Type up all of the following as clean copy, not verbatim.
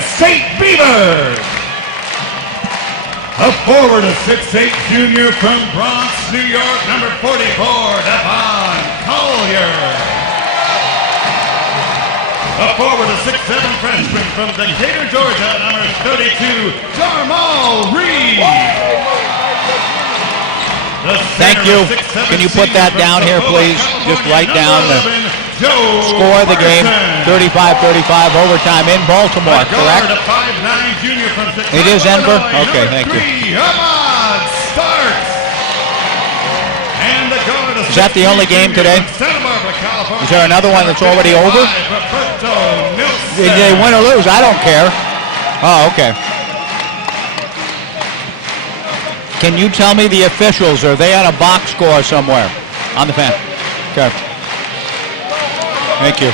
State Beavers. A forward, a 6'8" junior from Bronx, New York, number 44, Devon Collier. A forward, a 6'7" freshman from Decatur, Georgia, number 32, Jarmal Reed. Thank you. Can you put that down here, please? Just write down the score of the game, 35-35, overtime in Baltimore, correct? It is Denver? Okay, thank you. Is that the only game today? Is there another one that's already over? Did they win or lose? I don't care. Oh, okay. Can you tell me the officials? Are they on a box score somewhere? On the fan. Okay. Thank you.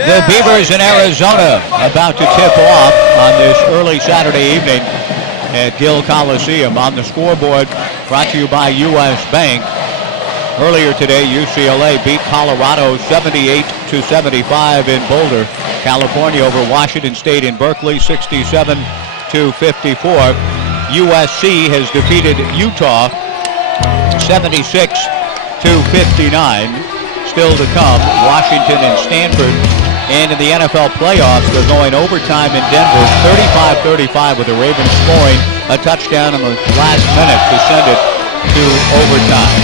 The Beavers in Arizona about to tip off on this early Saturday evening at Gill Coliseum. On the scoreboard, brought to you by U.S. Bank. Earlier today, UCLA beat Colorado 78-75 in Boulder. California over Washington State in Berkeley 67-54. USC has defeated Utah 76-59. Still to come, Washington and Stanford. And in the NFL playoffs, they're going overtime in Denver, 35-35, with the Ravens scoring a touchdown in the last minute to send it to overtime.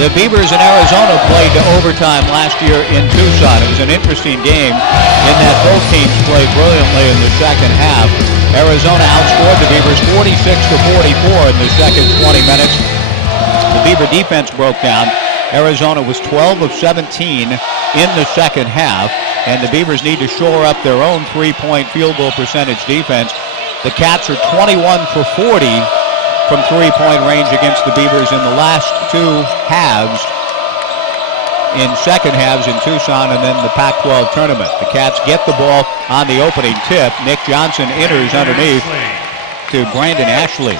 The Beavers in Arizona played to overtime last year in Tucson. It was an interesting game in that both teams played brilliantly in the second half. Arizona outscored the Beavers 46-44 in the second 20 minutes. The Beaver defense broke down. Arizona was 12 of 17 in the second half, and the Beavers need to shore up their own three-point field goal percentage defense. The Cats are 21 for 40 from three-point range against the Beavers in the last two halves, in second halves in Tucson and then the Pac-12 tournament. The Cats get the ball on the opening tip. Nick Johnson enters underneath to Brandon Ashley,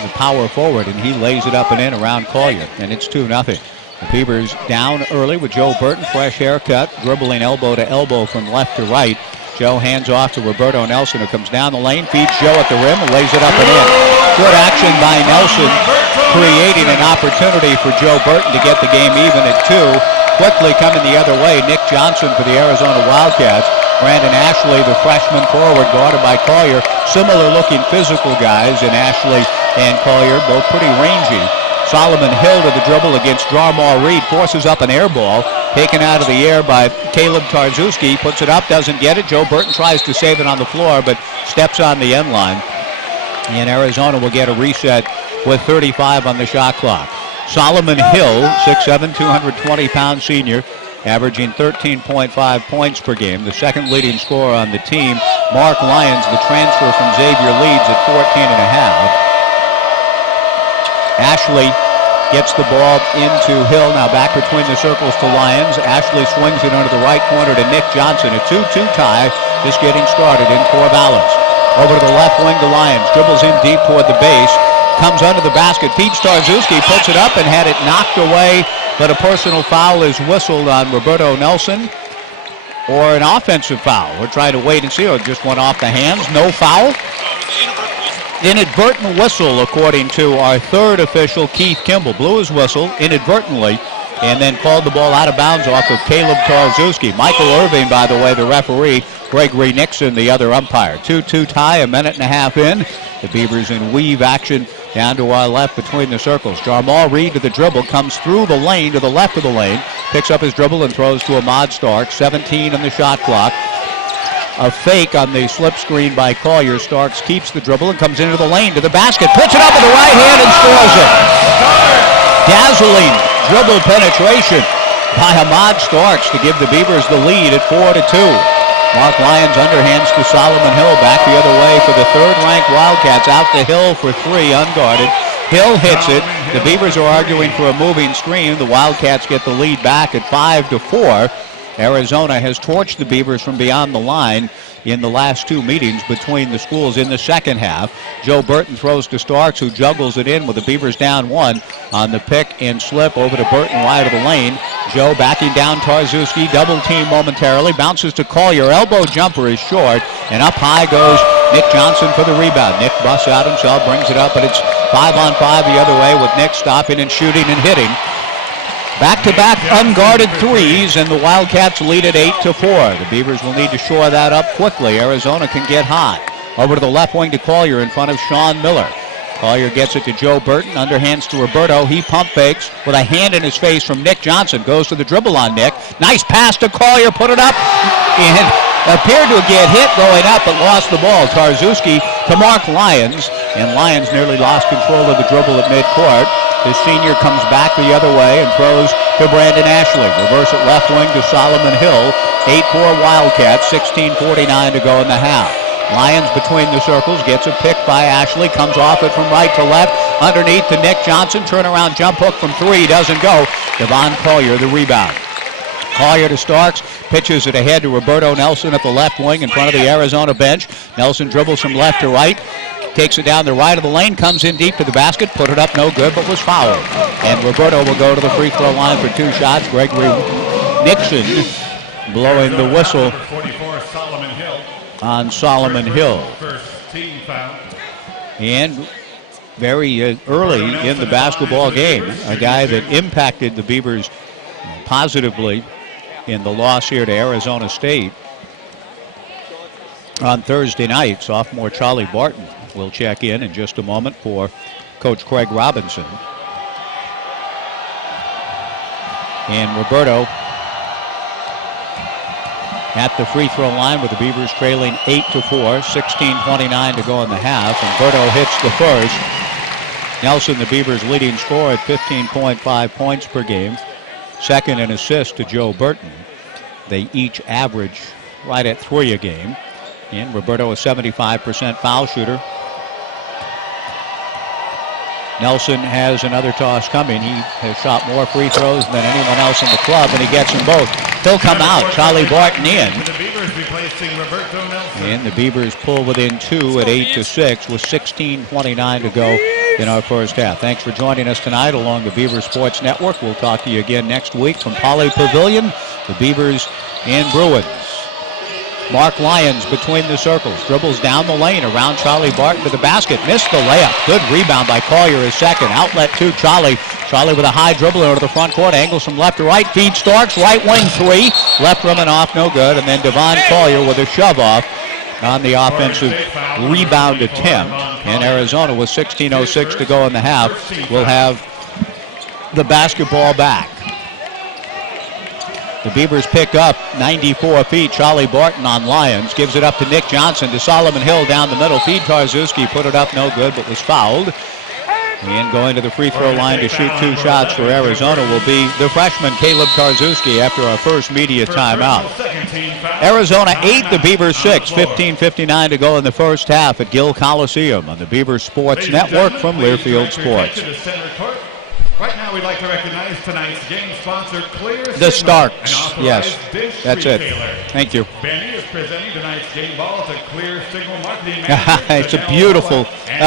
the power forward, and he lays it up and in around Collier, and it's 2-0. The Beavers down early with Joe Burton, fresh haircut, dribbling elbow to elbow from left to right. Joe hands off to Roberto Nelson, who comes down the lane, feeds Joe at the rim, and lays it up and in. Good action by Nelson, creating an opportunity for Joe Burton to get the game even at 2. Quickly coming the other way, Nick Johnson for the Arizona Wildcats. Brandon Ashley, the freshman forward, guarded by Collier. Similar-looking physical guys in Ashley and Collier, both pretty rangy. Solomon Hill to the dribble against Jarmal Reed, forces up an air ball, taken out of the air by Caleb Tarczewski, puts it up, doesn't get it. Joe Burton tries to save it on the floor, but steps on the end line. And Arizona will get a reset with 35 on the shot clock. Solomon Hill, 6'7", 220-pound senior, averaging 13.5 points per game, the second leading scorer on the team. Mark Lyons, the transfer from Xavier, leads at 14.5. Ashley gets the ball into Hill, now back between the circles to Lyons. Ashley swings it under the right corner to Nick Johnson. A 2-2 tie just getting started in Corvallis. Over to the left wing to Lyons, dribbles in deep toward the base, comes under the basket, feeds Tarczewski, puts it up and had it knocked away, but a personal foul is whistled on Roberto Nelson, or an offensive foul. We're trying to wait and see. It just went off the hands. No foul. Inadvertent whistle, according to our third official, Keith Kimball. Blew his whistle inadvertently and then called the ball out of bounds off of Caleb Tarczewski. Michael Irving, by the way, the referee. Gregory Nixon, the other umpire. 2-2 tie, a minute and a half in. The Beavers in weave action down to our left between the circles. Jamal Reed to the dribble, comes through the lane to the left of the lane, picks up his dribble and throws to Ahmad Starks. 17 on the shot clock. A fake on the slip screen by Collier. Starks keeps the dribble and comes into the lane to the basket, puts it up with the right hand and scores it. Dazzling dribble penetration by Ahmad Starks to give the Beavers the lead at 4-2. Mark Lyons underhands to Solomon Hill, back the other way for the third-ranked Wildcats. Out to Hill for three, unguarded. Hill hits it. The Beavers are arguing for a moving screen. The Wildcats get the lead back at 5-4. Arizona has torched the Beavers from beyond the line in the last two meetings between the schools in the second half. Joe Burton throws to Starks, who juggles it in with the Beavers down one on the pick and slip over to Burton wide of the lane. Joe backing down Tarzuski, double team momentarily, bounces to Collier. Elbow jumper is short, and up high goes Nick Johnson for the rebound. Nick busts out himself, brings it up, but it's 5-on-5 the other way with Nick stopping and shooting and hitting. Back-to-back unguarded threes, and the Wildcats lead at 8-4. The Beavers will need to shore that up quickly. Arizona can get hot. Over to the left wing to Collier in front of Sean Miller. Collier gets it to Joe Burton, underhands to Roberto. He pump fakes with a hand in his face from Nick Johnson. Goes to the dribble on Nick. Nice pass to Collier, put it up, and appeared to get hit going up, but lost the ball. Tarzuski to Mark Lyons, and Lyons nearly lost control of the dribble at midcourt. The senior comes back the other way and throws to Brandon Ashley. Reverse it left wing to Solomon Hill. 8-4 Wildcats, 16:49 to go in the half. Lyons between the circles, gets a pick by Ashley, comes off it from right to left, underneath to Nick Johnson. Turnaround jump hook from three, doesn't go. Devon Collier the rebound. Collier to Starks, pitches it ahead to Roberto Nelson at the left wing in front of the Arizona bench. Nelson dribbles from left to right, takes it down the right of the lane, comes in deep to the basket, put it up no good, but was fouled. And Roberto will go to the free throw line for two shots. Gregory Nixon blowing the whistle on Solomon Hill. And very early in the basketball game, a guy that impacted the Beavers positively in the loss here to Arizona State on Thursday night. Sophomore Charlie Barton will check in just a moment for Coach Craig Robinson. And Roberto at the free throw line with the Beavers trailing 8-4, 16:29 to go in the half. And Berto hits the first. Nelson, the Beavers' leading scorer, at 15.5 points per game. Second in assists to Joe Burton. They each average right at 3 a game. And Roberto, a 75% foul shooter. Nelson has another toss coming. He has shot more free throws than anyone else in the club, and he gets them both. He'll come out. Charlie Barton in. And the Beavers pull within 2 at 8-6 with 16:29 to go in our first half. Thanks for joining us tonight along the Beaver Sports Network. We'll talk to you again next week from Poly Pavilion, the Beavers and Bruins. Mark Lyons between the circles, dribbles down the lane around Charlie Barton to the basket, missed the layup. Good rebound by Collier, his second. Outlet to Charlie. Charlie with a high dribble into the front court, angles from left to right, feeds Starks, right wing three, left rim and off, no good. And then Devon Collier with a shove off on the offensive rebound attempt. And Arizona with 16:06 to go in the half will have the basketball back. The Beavers pick up 94 feet. Charlie Barton on Lyons. Gives it up to Nick Johnson to Solomon Hill down the middle. Feed Tarzuski. Put it up no good, but was fouled. And going to the free throw line to shoot 2 shots for Arizona will be the freshman Caleb Tarzuski after our first media timeout. Arizona 8, the Beavers 6. 15:59 to go in the first half at Gill Coliseum on the Beavers Sports Network from Learfield Sports. Right now, we'd like to recognize tonight's game sponsor, Clear Signal. The Starks, yes, that's it. Thank you. Benny is presenting tonight's game ball to Clear Signal Marketing Manager. It's a beautiful.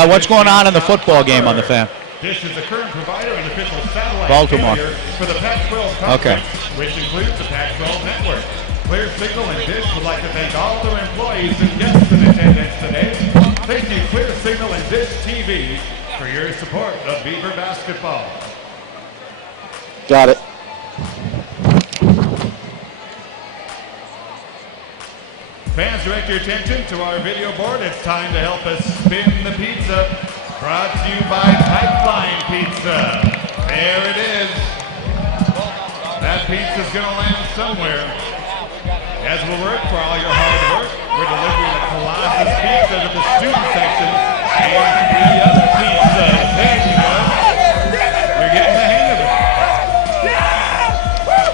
What's going on in the football game on the fan? This is the current provider and official satellite Baltimore carrier for the Pac-12 Conference, which includes the Pac-12 Network. Clear Signal and Dish would like to thank all their employees and guests in attendance today. Thank you, Clear Signal and Dish TV, for your support of Beaver basketball. Got it. Fans, direct your attention to our video board. It's time to help us spin the pizza. Brought to you by Pipeline Pizza. There it is. That pizza's going to land somewhere. As we work for all your hard work, we're delivering the Colossus Pizza to the student section and 3 other pizzas. There you go. You're getting the hang of it.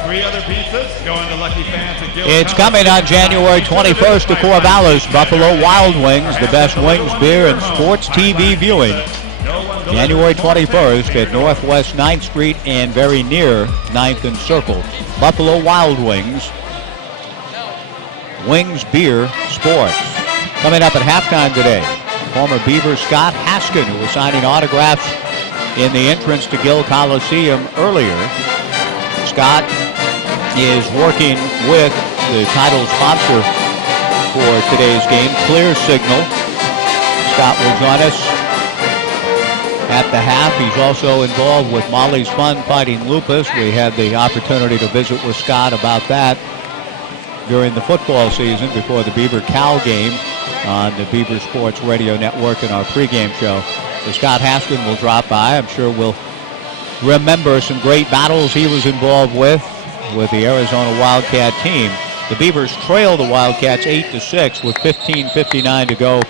3 other pizzas going to lucky fans at Guild. It's coming on January 21st to Corvallis, Buffalo Wild Wings, the best wings, beer, and sports TV viewing. January 21st at Northwest 9th Street and very near 9th and Circle. Buffalo Wild Wings. Wings, beer, sports. Coming up at halftime today, former Beaver Scott Haskin, who was signing autographs in the entrance to Gill Coliseum earlier. Scott is working with the title sponsor for today's game, Clear Signal. Scott will join us at the half. He's also involved with Molly's Fun fighting lupus. We had the opportunity to visit with Scott about that during the football season before the Beaver Cal game on the Beaver Sports Radio Network in our pregame show. So Scott Haskin will drop by. I'm sure we'll remember some great battles he was involved with the Arizona Wildcat team. The Beavers trail the Wildcats 8-6 with 15:59 to go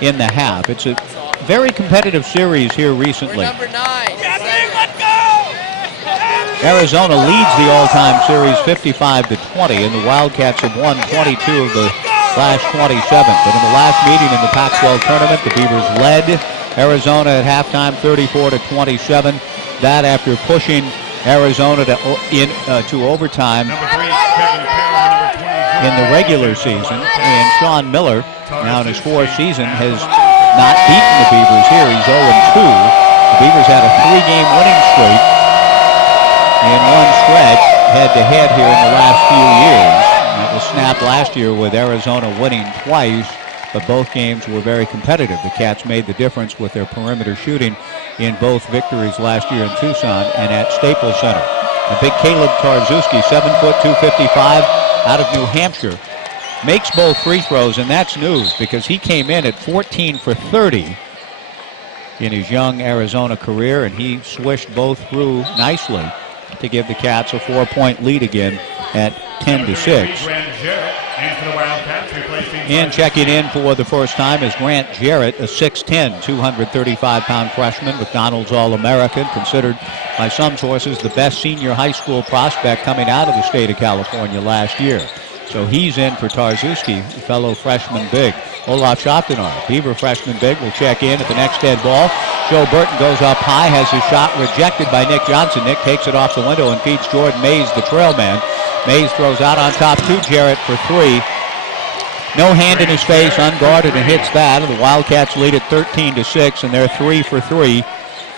in the half. It's a very competitive series here recently. Number 9. Arizona leads the all-time series 55-20, and the Wildcats have won 22 of the last 27. But in the last meeting in the Pac-12 tournament, the Beavers led Arizona at halftime 34-27. That after pushing Arizona to overtime in the regular season. And Sean Miller, now in his 4th season, has not beaten the Beavers here. He's 0-2. The Beavers had a 3-game winning streak in one stretch, head-to-head here in the last few years. It was snapped last year with Arizona winning twice, but both games were very competitive. The Cats made the difference with their perimeter shooting in both victories last year in Tucson and at Staples Center. The big Caleb Tarzuski, 7 foot, 255, out of New Hampshire, makes both free throws, and that's news because he came in at 14 for 30 in his young Arizona career, and he swished both through nicely to give the Cats a 4-point lead again at 10-6. And checking in for the first time is Grant Jarrett, a 6'10", 235-pound freshman, McDonald's All-American, considered by some sources the best senior high school prospect coming out of the state of California last year. So he's in for Tarzuski, fellow freshman big. Olaf Schoptenar, Beaver freshman big, will check in at the next dead ball. Joe Burton goes up high, has his shot rejected by Nick Johnson. Nick takes it off the window and feeds Jordan Mays, the trail man. Mays throws out on top to Jarrett for 3. No hand in his face, unguarded, and hits that. And the Wildcats lead at 13-6, and they're 3 for 3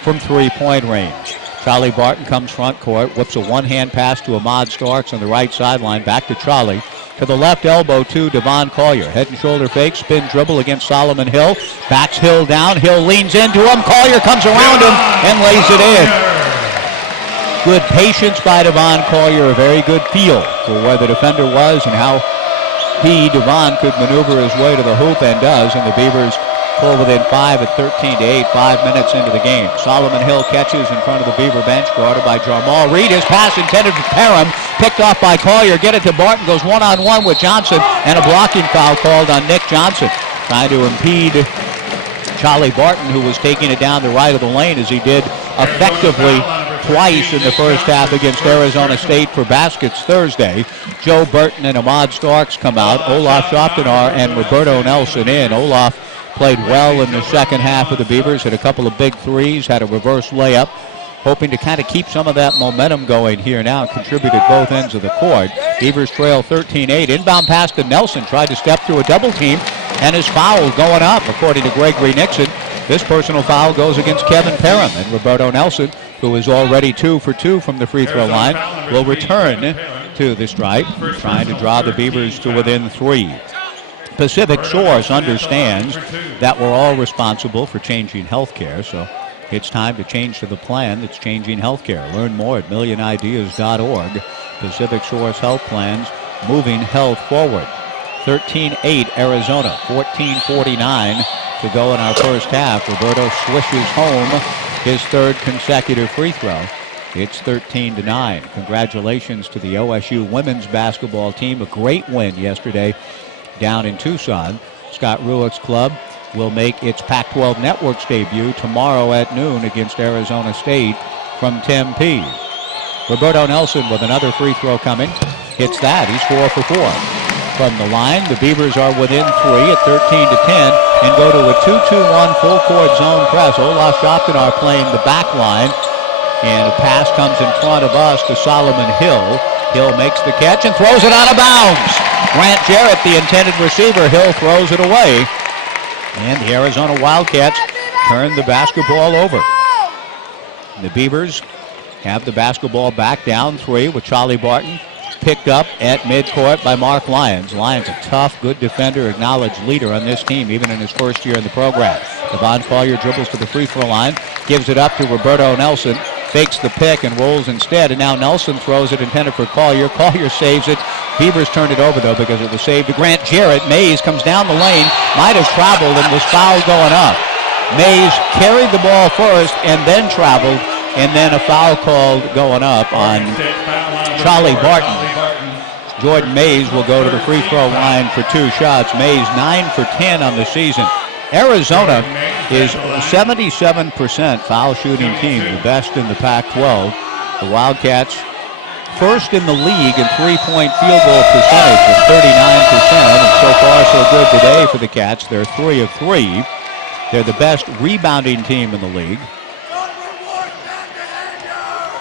from three-point range. Charlie Barton comes front court, whips a one-hand pass to Ahmad Starks on the right sideline, back to Charlie. To the left elbow to Devon Collier. Head and shoulder fake, spin dribble against Solomon Hill. Backs Hill down. Hill leans into him. Collier comes around him and lays it in. Good patience by Devon Collier. A very good feel for where the defender was and how Devon, could maneuver his way to the hoop, and does. And the Beavers pull within 5 at 13-8, 5 minutes into the game. Solomon Hill catches in front of the Beaver bench, guarded by Jamal Reed. His pass intended for Parham, picked off by Collier. Get it to Barton, goes one-on-one with Johnson, and a blocking foul called on Nick Johnson, trying to impede Charlie Barton, who was taking it down the right of the lane, as he did effectively twice in the first half against Arizona State for baskets Thursday. Joe Burton and Ahmad Starks come out. Olaf Schoptenar and Roberto Nelson in. Olaf played well in the second half of the Beavers, hit a couple of big threes, had a reverse layup, hoping to kind of keep some of that momentum going here now, contributed both ends of the court. Beavers trail 13-8. Inbound pass to Nelson, tried to step through a double team, and his foul going up, according to Gregory Nixon. This personal foul goes against Kevin Parham, and Roberto Nelson, who is already 2 for 2 from the free throw line, will return to the stripe, trying to draw the Beavers to within 3. Pacific Source understands that we're all responsible for changing healthcare, so it's time to change to the plan that's changing healthcare. Learn more at millionideas.org. Pacific Source Health Plans, moving health forward. 13-8 Arizona, 14:49 to go in our first half. Roberto swishes home his third consecutive free throw. It's 13-9. Congratulations to the OSU women's basketball team. A great win yesterday down in Tucson. Scott Rueck's club will make its Pac-12 Network's debut tomorrow at noon against Arizona State from Tempe. Roberto Nelson with another free throw coming. Hits that. He's 4 for 4. From the line, the Beavers are within 3 at 13-10 and go to a 2-2-1 full court zone press. Olaf Schoptenar playing the back line, and a pass comes in front of us to Solomon Hill. Hill makes the catch and throws it out of bounds. Grant Jarrett, the intended receiver. Hill throws it away, and the Arizona Wildcats turn the basketball over. The Beavers have the basketball back down 3 with Charlie Barton picked up at midcourt by Mark Lyons. Lyons, a tough, good defender, acknowledged leader on this team, even in his first year in the program. Devon Collier dribbles to the free throw line, gives it up to Roberto Nelson, fakes the pick and rolls instead, and now Nelson throws it intended for Collier. Collier saves it. Beavers turned it over, though, because it was saved to Grant Jarrett. Mays comes down the lane, might have traveled and was fouled going up. Mays carried the ball first and then traveled, and then a foul called going up on Charlie Barton. Jordan Mays will go to the free throw line for 2 shots. Mays 9 for 10 on the season. Arizona is a 77% foul shooting team, the best in the Pac-12. The Wildcats first in the league in three-point field goal percentage of 39%, and so far so good today for the Cats. They're 3 of 3. They're the best rebounding team in the league.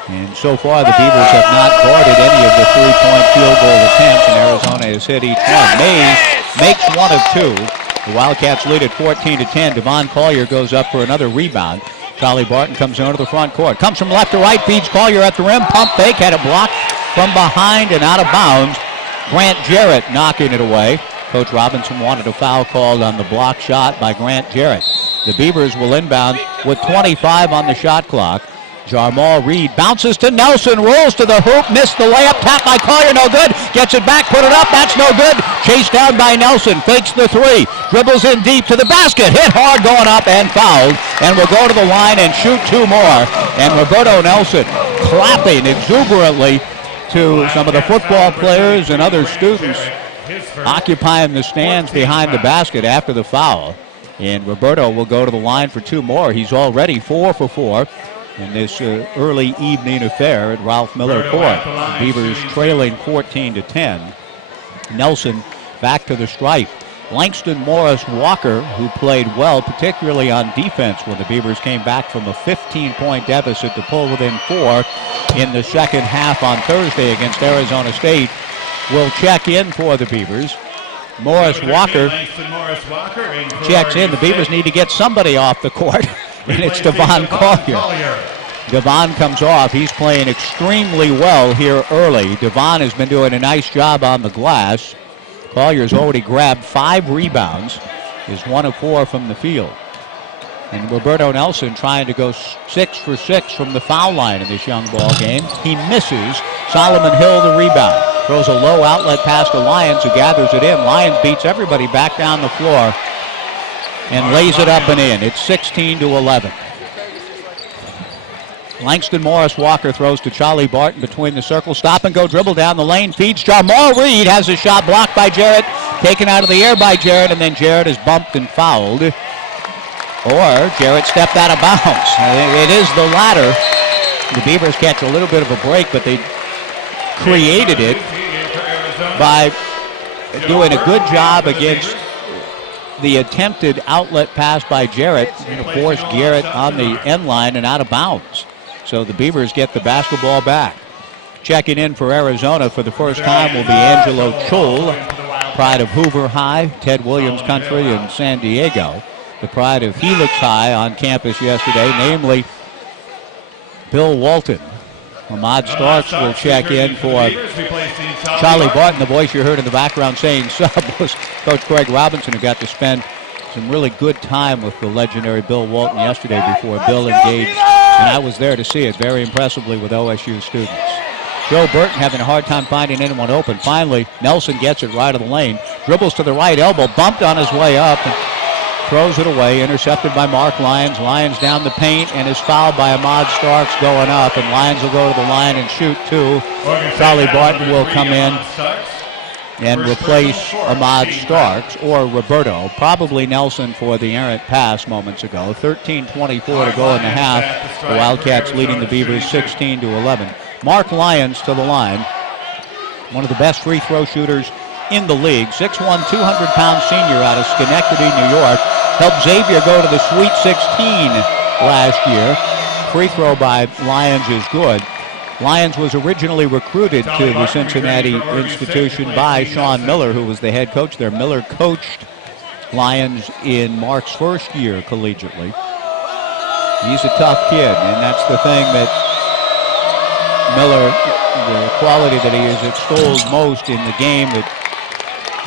And so far, the Beavers have not guarded any of the three-point field goal attempts, and Arizona has hit each one. Mays makes 1 of 2. The Wildcats lead at 14-10. Devon Collier goes up for another rebound. Charlie Barton comes onto the front court. Comes from left to right, feeds Collier at the rim. Pump fake, had it blocked from behind and out of bounds. Grant Jarrett knocking it away. Coach Robinson wanted a foul called on the block shot by Grant Jarrett. The Beavers will inbound with 25 on the shot clock. Jarmal Reed bounces to Nelson, rolls to the hoop, missed the layup, tapped by Collier, no good, gets it back, put it up, that's no good, chased down by Nelson, fakes the 3, dribbles in deep to the basket, hit hard going up and fouled, and will go to the line and shoot 2 more, and Roberto Nelson clapping exuberantly to some of the football players and other students occupying the stands behind the basket after the foul, and Roberto will go to the line for 2 more. He's already 4 for 4. In this early evening affair at Ralph Miller Court. Beavers trailing 14-10. Nelson back to the stripe. Langston Morris Walker, who played well, particularly on defense when the Beavers came back from a 15-point deficit to pull within 4 in the second half on Thursday against Arizona State, will check in for the Beavers. Morris Walker checks in. The Beavers need to get somebody off the court. And it's Devon Collier. Devon comes off. He's playing extremely well here early. Devon has been doing a nice job on the glass. Collier's already grabbed 5 rebounds. Is 1 of 4 from the field. And Roberto Nelson trying to go 6 for 6 from the foul line in this young ball game. He misses. Solomon Hill the rebound. Throws a low outlet pass to Lyons, who gathers it in. Lyons beats everybody back down the floor and lays it up and in. It's 16-11. Langston Morris Walker throws to Charlie Barton between the circles. Stop and go dribble down the lane. Feeds Jarmal Reed. Has a shot blocked by Jarrett. Taken out of the air by Jarrett, and then Jarrett is bumped and fouled. Or Jarrett stepped out of bounds. It is the latter. The Beavers catch a little bit of a break, but they created it by doing a good job against the attempted outlet pass by Jarrett, forced Garrett on the end line and out of bounds. So the Beavers get the basketball back. Checking in for Arizona for the first time will be Angelo Chol, pride of Hoover High, Ted Williams Country in San Diego. The pride of Helix High on campus yesterday, namely Bill Walton. Ahmad Starks will check in for Charlie Barton. The voice you heard in the background saying sub was Coach Craig Robinson, who got to spend some really good time with the legendary Bill Walton yesterday before Bill engaged. And I was there to see it very impressively with OSU students. Joe Burton having a hard time finding anyone open. Finally, Nelson gets it right of the lane. Dribbles to the right elbow, bumped on his way up. throws it away, intercepted by Mark Lyons. Lyons down the paint and is fouled by Ahmad Starks going up, and Lyons will go to the line and shoot two. Charlie Barton will come in and replace Ahmad Starks or Roberto. Probably Nelson for the errant pass moments ago. 13:24 to go in the half. The Wildcats leading the Beavers 16-11. Mark Lyons to the line. One of the best free throw shooters in the league. 6'1", 200-pound senior out of Schenectady, New York. Helped Xavier go to the Sweet 16 last year. Free throw by Lyons is good. Lyons was originally recruited to the Cincinnati institution by Sean Miller, who was the head coach there. Miller coached Lyons in Mark's first year collegiately. He's a tough kid, and that's the thing that Miller, the quality that he has extolled most in the game that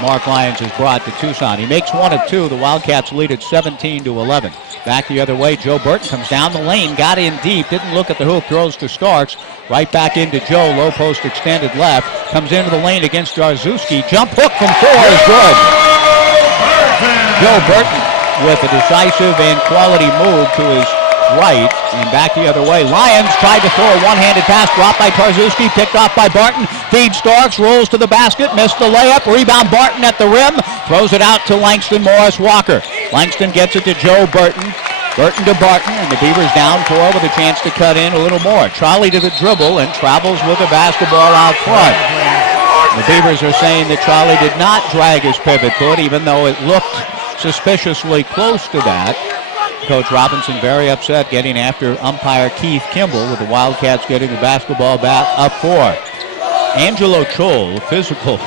Mark Lyons has brought to Tucson. He makes one of two. The Wildcats lead at 17-11. Back the other way, Joe Burton comes down the lane, got in deep, didn't look at the hoop, throws to Starks. Right back into Joe, low post extended left. Comes into the lane against Jarzewski. Jump hook from 4 is good. Joe Burton with a decisive and quality move to his right, and back the other way. Lyons tried to throw a one-handed pass, dropped by Jarzewski, picked off by Barton. Feeds Starks, rolls to the basket, missed the layup. Rebound Barton at the rim, throws it out to Langston Morris Walker. Langston gets it to Joe Burton. Burton to Barton, and the Beavers down 4 with a chance to cut in a little more. Charlie to the dribble and travels with the basketball out front. The Beavers are saying that Charlie did not drag his pivot foot, even though it looked suspiciously close to that. Coach Robinson very upset, getting after umpire Keith Kimball, with the Wildcats getting the basketball back up 4. Angelo Chol, physical,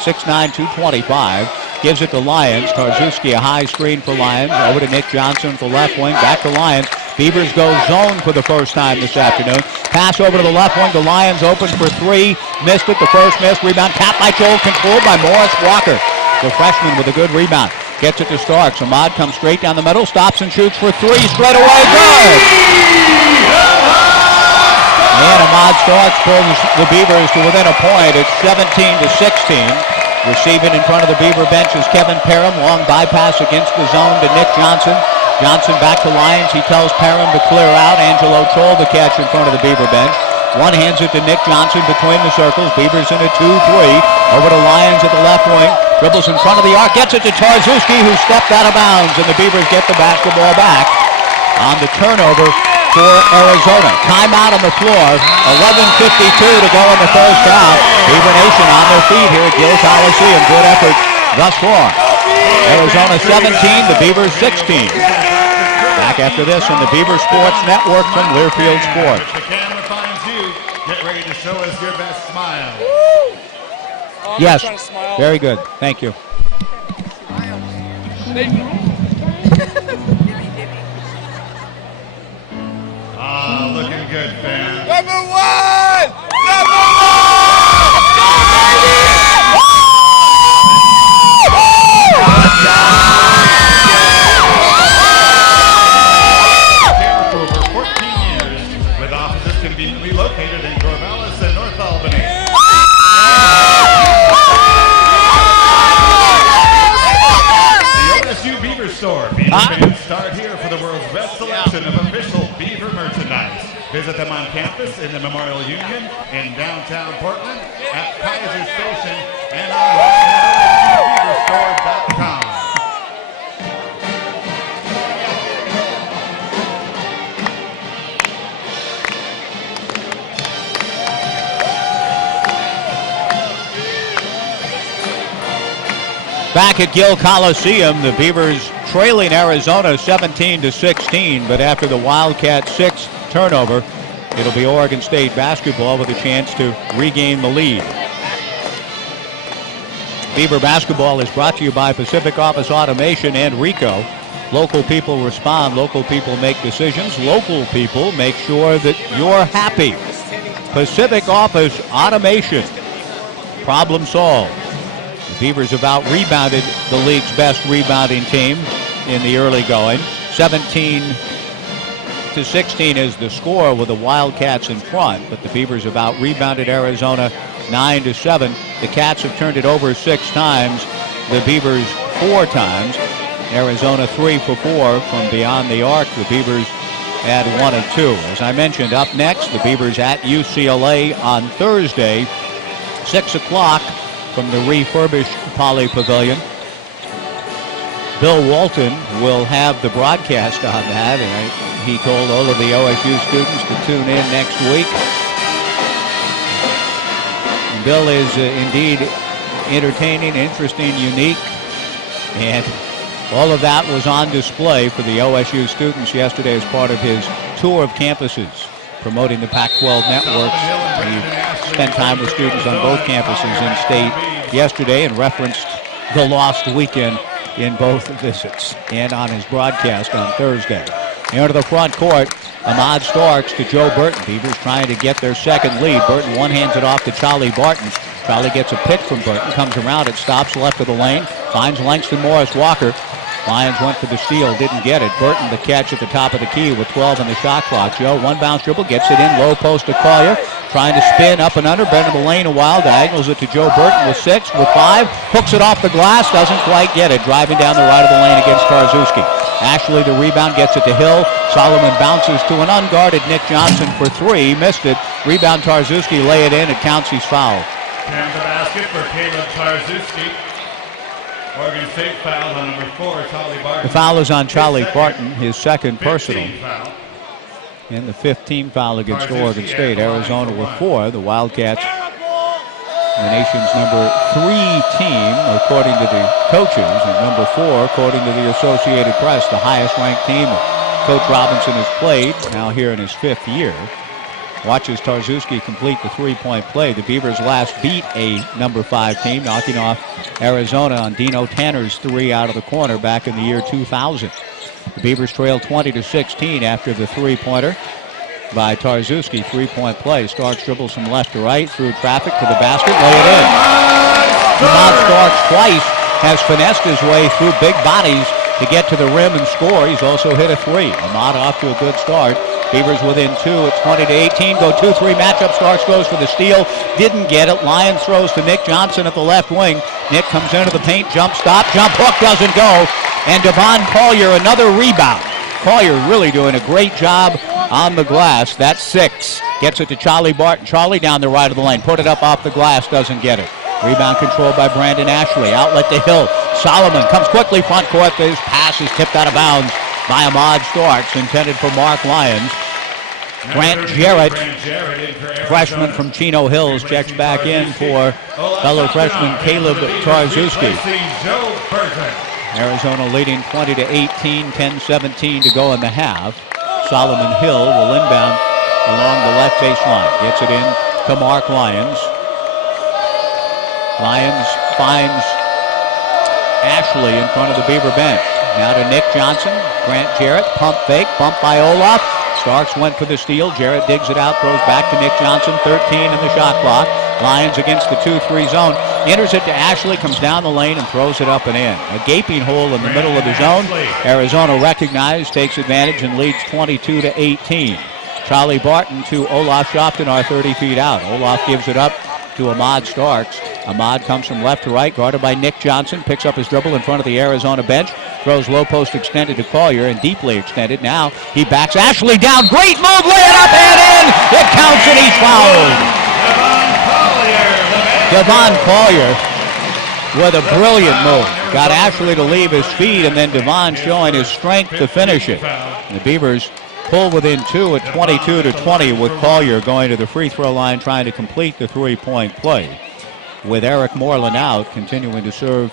6'9", 225, gives it to Lyons. Jarzewski, a high screen for Lyons. Over to Nick Johnson for left wing. Back to Lyons. Beavers go zone for the first time this afternoon. Pass over to the left wing to Lyons, open for 3. Missed it, the first miss. Rebound tapped by Chol, controlled by Morris Walker. The freshman with a good rebound. Gets it to Starks. Ahmad comes straight down the middle, stops and shoots for 3 straight away. Good! And Ahmad Starks pulls the Beavers to within a point. It's 17-16. Receiving in front of the Beaver bench is Kevin Parham. Long bypass against the zone to Nick Johnson. Johnson back to Lyons. He tells Parham to clear out. Angelo Chol the catch in front of the Beaver bench. One hands it to Nick Johnson between the circles. Beavers in a 2-3. Over to Lyons at the left wing. Dribbles in front of the arc. Gets it to Jarzewski, who stepped out of bounds. And the Beavers get the basketball back on the turnover for Arizona. Timeout on the floor. 11:52 to go in the first half. Beaver Nation on their feet here at Gill Coliseum. Good effort thus far. Arizona 17, the Beavers 16. Back after this on the Beaver Sports Network from Learfield Sports. The camera finds you. Get ready to show us your best smile. Yes, very good. Thank you. Looking good, fans. Number 1! Number 1! For over 14 years, with offices conveniently located in Corvallis and North Albany. The OSU Beaver Store. Beaver fans start here for the world's best selection of official Beaver merchandise. Visit them on campus in the Memorial Union in downtown Portland, at Kaiser Station, and online at OSUBeaverStore.com. Back at Gill Coliseum, the Beavers trailing Arizona 17-16, but after the Wildcats' 6th turnover, it'll be Oregon State basketball with a chance to regain the lead. Beaver basketball is brought to you by Pacific Office Automation and Rico. Local people respond, local people make decisions, local people make sure that you're happy. Pacific Office Automation, problem solved. The Beavers have out-rebounded the league's best rebounding team in the early going. 17-16 is the score with the Wildcats in front, but the Beavers have out-rebounded Arizona 9-7. The Cats have turned it over 6 times, the Beavers 4 times. Arizona 3 for 4 from beyond the arc. The Beavers at 1 and 2. As I mentioned, up next, the Beavers at UCLA on Thursday, 6 o'clock from the refurbished Poly Pavilion. Bill Walton will have the broadcast on that, and he told all of the OSU students to tune in next week. And Bill is indeed entertaining, interesting, unique, and all of that was on display for the OSU students yesterday as part of his tour of campuses promoting the Pac-12 networks. He spent time with students on both campuses in state yesterday and referenced the lost weekend in both visits and on his broadcast on Thursday. Into the front court, Ahmad Starks to Joe Burton. Beavers trying to get their second lead. Burton one-hands it off to Charlie Barton. Charlie gets a pick from Burton, comes around it, stops left of the lane, finds Langston Morris Walker. Lions went for the steal, didn't get it. Burton the catch at the top of the key with 12 on the shot clock. Joe, one bounce dribble, gets it in, low post to Collier. Trying to spin up and under, bend in the lane a while, diagonals it to Joe Burton with 6, with 5, hooks it off the glass, doesn't quite get it, driving down the right of the lane against Tarzewski. Ashley the rebound, gets it to Hill. Solomon bounces to an unguarded Nick Johnson for 3, missed it. Rebound Tarzewski, lay it in, it counts, he's fouled. And the basket for Caleb Tarzewski. Oregon State foul on number 4, Charlie Barton. The foul is on Charlie Barton, his second personal. And the 15th foul against Oregon State. Arizona with 4. The Wildcats, the nation's number 3 team, according to the coaches, and number 4, according to the Associated Press, the highest-ranked team that Coach Robinson has played, now here in his 5th year. Watches Tarzewski complete the three-point play. The Beavers last beat a number 5 team, knocking off Arizona on Dino Tanner's 3 out of the corner back in the year 2000. The Beavers trail 20-16 after the three-pointer by Tarzewski. Three-point play. Starks dribbles from left to right, through traffic to the basket, lay it in. Ahmad Starks twice has finessed his way through big bodies to get to the rim and score. He's also hit a 3. Ahmad off to a good start. Beavers within 2 at 20-18. Go 2-3 matchup. Starks goes for the steal. Didn't get it. Lions throws to Nick Johnson at the left wing. Nick comes into the paint. Jump stop. Jump hook doesn't go. And Devon Collier, another rebound. Collier really doing a great job on the glass. That's 6. Gets it to Charlie Barton. Charlie down the right of the lane. Put it up off the glass. Doesn't get it. Rebound controlled by Brandon Ashley. Outlet to Hill. Solomon comes quickly front court. His pass is tipped out of bounds by Ahmad Starks, intended for Mark Lyons. Grant Jarrett, freshman from Chino Hills, checks back in for fellow freshman Caleb Tarzewski. Arizona leading 20-18, 10-17 to go in the half. Solomon Hill will inbound along the left baseline. Gets it in to Mark Lyons. Lyons finds Ashley in front of the Beaver bench. Now to Nick Johnson. Grant Jarrett, pump fake, bumped by Olaf. Starks went for the steal. Jarrett digs it out, throws back to Nick Johnson. 13 in the shot clock. Lions against the 2-3 zone. Enters it to Ashley, comes down the lane and throws it up and in. A gaping hole in the middle of the zone. Arizona recognized, takes advantage, and leads 22-18. Charlie Barton to Olaf Schoftenar, 30 feet out. Olaf gives it up to Ahmad Starks. Ahmad comes from left to right, guarded by Nick Johnson, picks up his dribble in front of the Arizona bench, throws low post extended to Collier and deeply extended. Now he backs Ashley down. Great move, lay it up and in. It counts and he's fouled. Devon Collier with a brilliant move. Got Ashley to leave his feet, and then Devon showing his strength to finish it. And the Beavers pull within 2 at 22-20 with Collier going to the free throw line trying to complete the three-point play. With Eric Moreland out, continuing to serve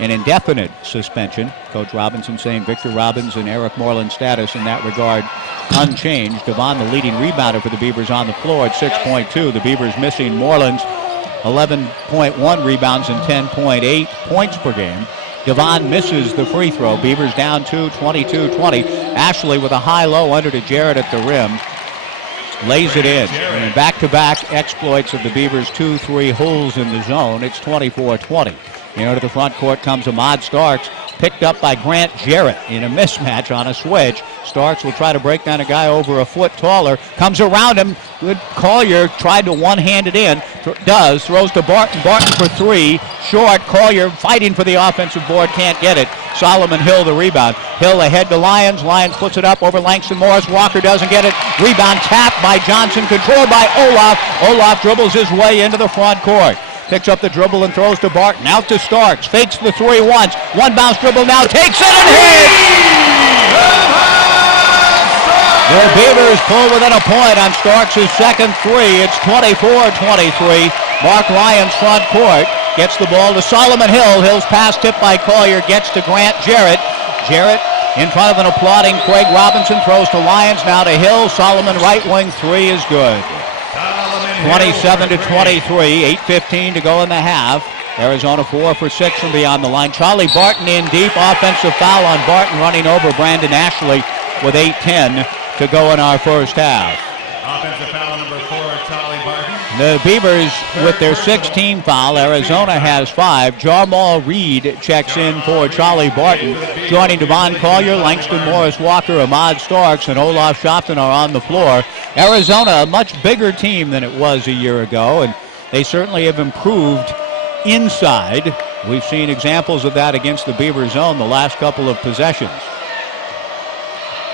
an indefinite suspension. Coach Robinson saying Victor Robbins and Eric Moreland's status in that regard unchanged. Devon, the leading rebounder for the Beavers, on the floor at 6.2. The Beavers missing Moreland's 11.1 rebounds and 10.8 points per game. Devon misses the free throw. Beavers down 2, 22-20. Ashley with a high-low under to Jarrett at the rim. Lays it in. And back-to-back exploits of the Beavers, 2-3 holes in the zone. It's 24-20. Here to the front court comes Ahmad Starks, picked up by Grant Jarrett in a mismatch on a switch. Starks will try to break down a guy over a foot taller. Comes around him. Good. Collier tried to one-hand it in. Throws to Barton. Barton for three. Short. Collier fighting for the offensive board. Can't get it. Solomon Hill the rebound. Hill ahead to Lyons. Lyons puts it up over Langston Morris. Walker doesn't get it. Rebound tapped by Johnson. Controlled by Olaf. Olaf dribbles his way into the front court. Picks up the dribble and throws to Barton. Out to Starks. Fakes the three once. One bounce dribble now. Takes it and hits! The Beavers pull within a point on Starks' second three. It's 24-23. Mark Lyons front court. Gets the ball to Solomon Hill. Hill's pass tipped by Collier. Gets to Grant Jarrett. Jarrett in front of an applauding Craig Robinson. Throws to Lyons. Now to Hill. Solomon right wing three is good. 27-23, 8:15 to go in the half. Arizona 4 for 6 from beyond the line. Charlie Barton in deep. Offensive foul on Barton, running over Brandon Ashley with 8:10 to go in our first half. Offensive foul number 4, Charlie Barton. The Beavers with their 6th team foul. Arizona has 5. Jarmal Reed checks in for Charlie Barton. Joining Devon Collier, Langston Morris Walker, Ahmad Starks, and Olaf Shopton are on the floor. Arizona, a much bigger team than it was a year ago, and they certainly have improved inside. We've seen examples of that against the Beaver zone the last couple of possessions.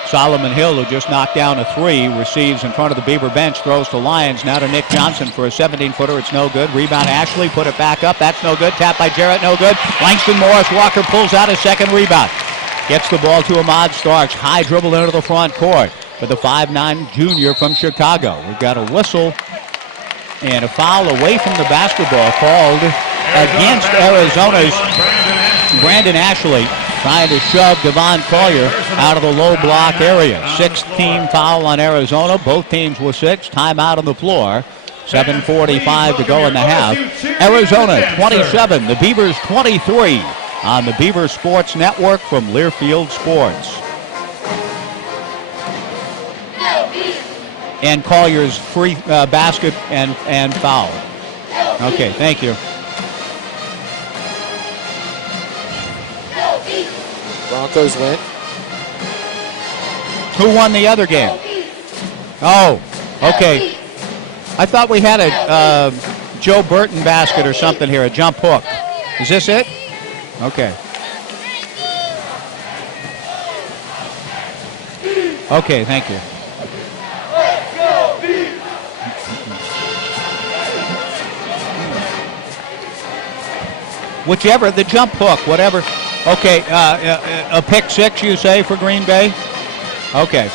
Solomon Hill, who just knocked down a three, receives in front of the Beaver bench, throws to Lyons, now to Nick Johnson for a 17-footer. It's no good. Rebound Ashley, put it back up. That's no good. Tap by Jarrett, no good. Langston Morris Walker pulls out a second rebound. Gets the ball to Ahmad Starks. High dribble into the front court for the 5'9" junior from Chicago. We've got a whistle and a foul away from the basketball called against Arizona's Brandon Ashley, trying to shove Devon Collier out of the low block area. 6th team foul on Arizona. Both teams with 6. Timeout on the floor. 7:45 to go in the half. Arizona 27, the Beavers 23 on the Beaver Sports Network from Learfield Sports. And Collier's free basket and foul. Okay, thank you. Broncos win. Who won the other game? Oh, okay. I thought we had a Joe Burton basket or something here, a jump hook. Is this it? Okay. Okay, thank you. Whichever, the jump hook, whatever. Okay, a pick 6, you say, for Green Bay? Okay.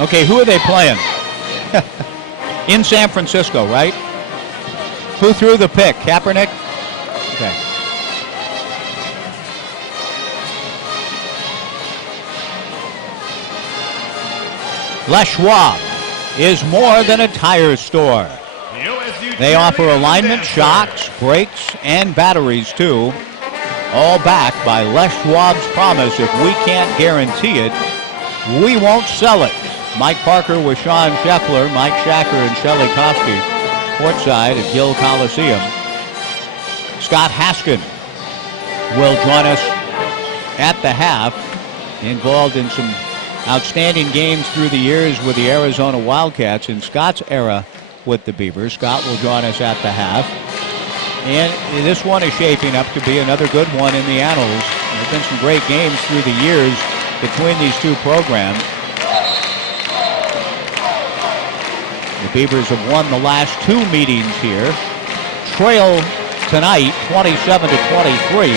Okay, who are they playing? In San Francisco, right? Who threw the pick? Kaepernick? Okay. Les Schwab is more than a tire store. They offer alignment, shocks, brakes, and batteries, too. All backed by Les Schwab's promise, if we can't guarantee it, we won't sell it. Mike Parker with Sean Scheffler, Mike Shacker, and Shelley Kofsky, courtside at Gill Coliseum. Scott Haskin will join us at the half, involved in some outstanding games through the years with the Arizona Wildcats. In Scott's era with the Beavers, Scott will join us at the half. And this one is shaping up to be another good one in the annals. There have been some great games through the years between these two programs. The Beavers have won the last 2 meetings here. Trail tonight 27-23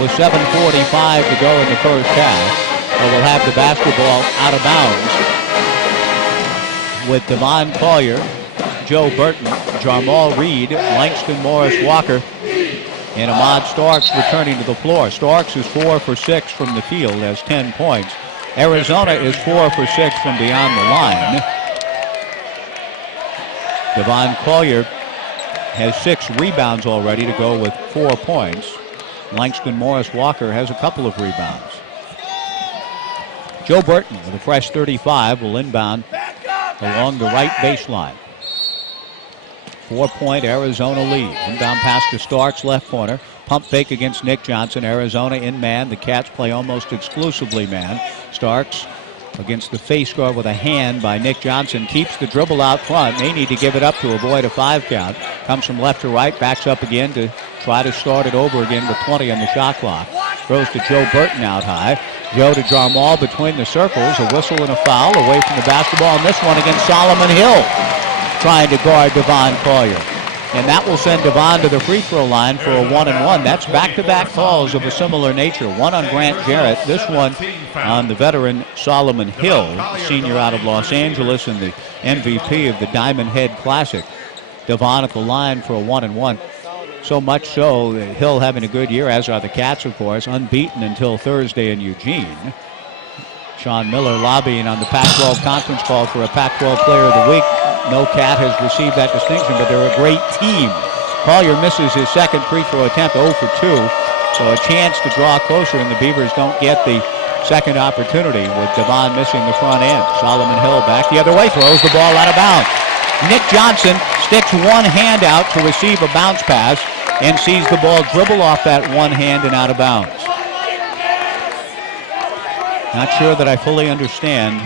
with 7:45 to go in the first half. But we'll have the basketball out of bounds with Devon Collier, Joe Burton, Jarmal Reed, Langston Morris Walker, and Ahmad Starks returning to the floor. Starks is 4 for 6 from the field, has 10 points. Arizona is 4 for 6 from beyond the line. Devon Collier has 6 rebounds already to go with 4 points. Langston Morris Walker has a couple of rebounds. Joe Burton with a fresh 35 will inbound along the right baseline. 4-point Arizona lead. Inbound pass to Starks, left corner. Pump fake against Nick Johnson. Arizona in man. The Cats play almost exclusively man. Starks against the face guard with a hand by Nick Johnson. Keeps the dribble out front. May need to give it up to avoid a 5 count. Comes from left to right. Backs up again to try to start it over again with 20 on the shot clock. Throws to Joe Burton out high. Joe to Jarmal between the circles. A whistle and a foul away from the basketball. And this one against Solomon Hill, trying to guard Devon Collier. And that will send Devon to the free throw line for a 1-and-1. That's back-to-back calls of a similar nature. One on Grant Jarrett, this one on the veteran Solomon Hill, senior out of Los Angeles and the MVP of the Diamond Head Classic. Devon at the line for a 1-and-1. So much so that Hill having a good year, as are the Cats, of course, unbeaten until Thursday in Eugene. Sean Miller lobbying on the Pac-12 conference call for a Pac-12 Player of the Week. No Cat has received that distinction, but they're a great team. Collier misses his second free throw attempt, 0 for 2. So a chance to draw closer, and the Beavers don't get the second opportunity with Devon missing the front end. Solomon Hill back the other way, throws the ball out of bounds. Nick Johnson sticks one hand out to receive a bounce pass and sees the ball dribble off that one hand and out of bounds. Not sure that I fully understand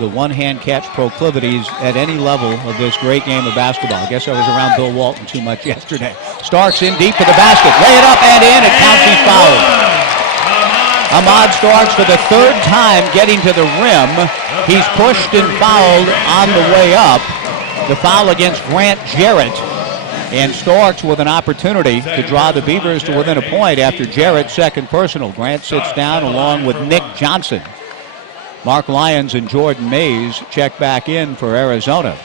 the one-hand catch proclivities at any level of this great game of basketball. I guess I was around Bill Walton too much yesterday. Starks in deep for the basket. Lay it up and in. It counts. He's fouled. Ahmad Starks for the third time getting to the rim. He's pushed and fouled on the way up. The foul against Grant Jarrett. And Starks with an opportunity to draw the Beavers to within a point after Jarrett's second personal. Grant sits down along with Nick Johnson. Mark Lyons and Jordan Mays check back in for Arizona.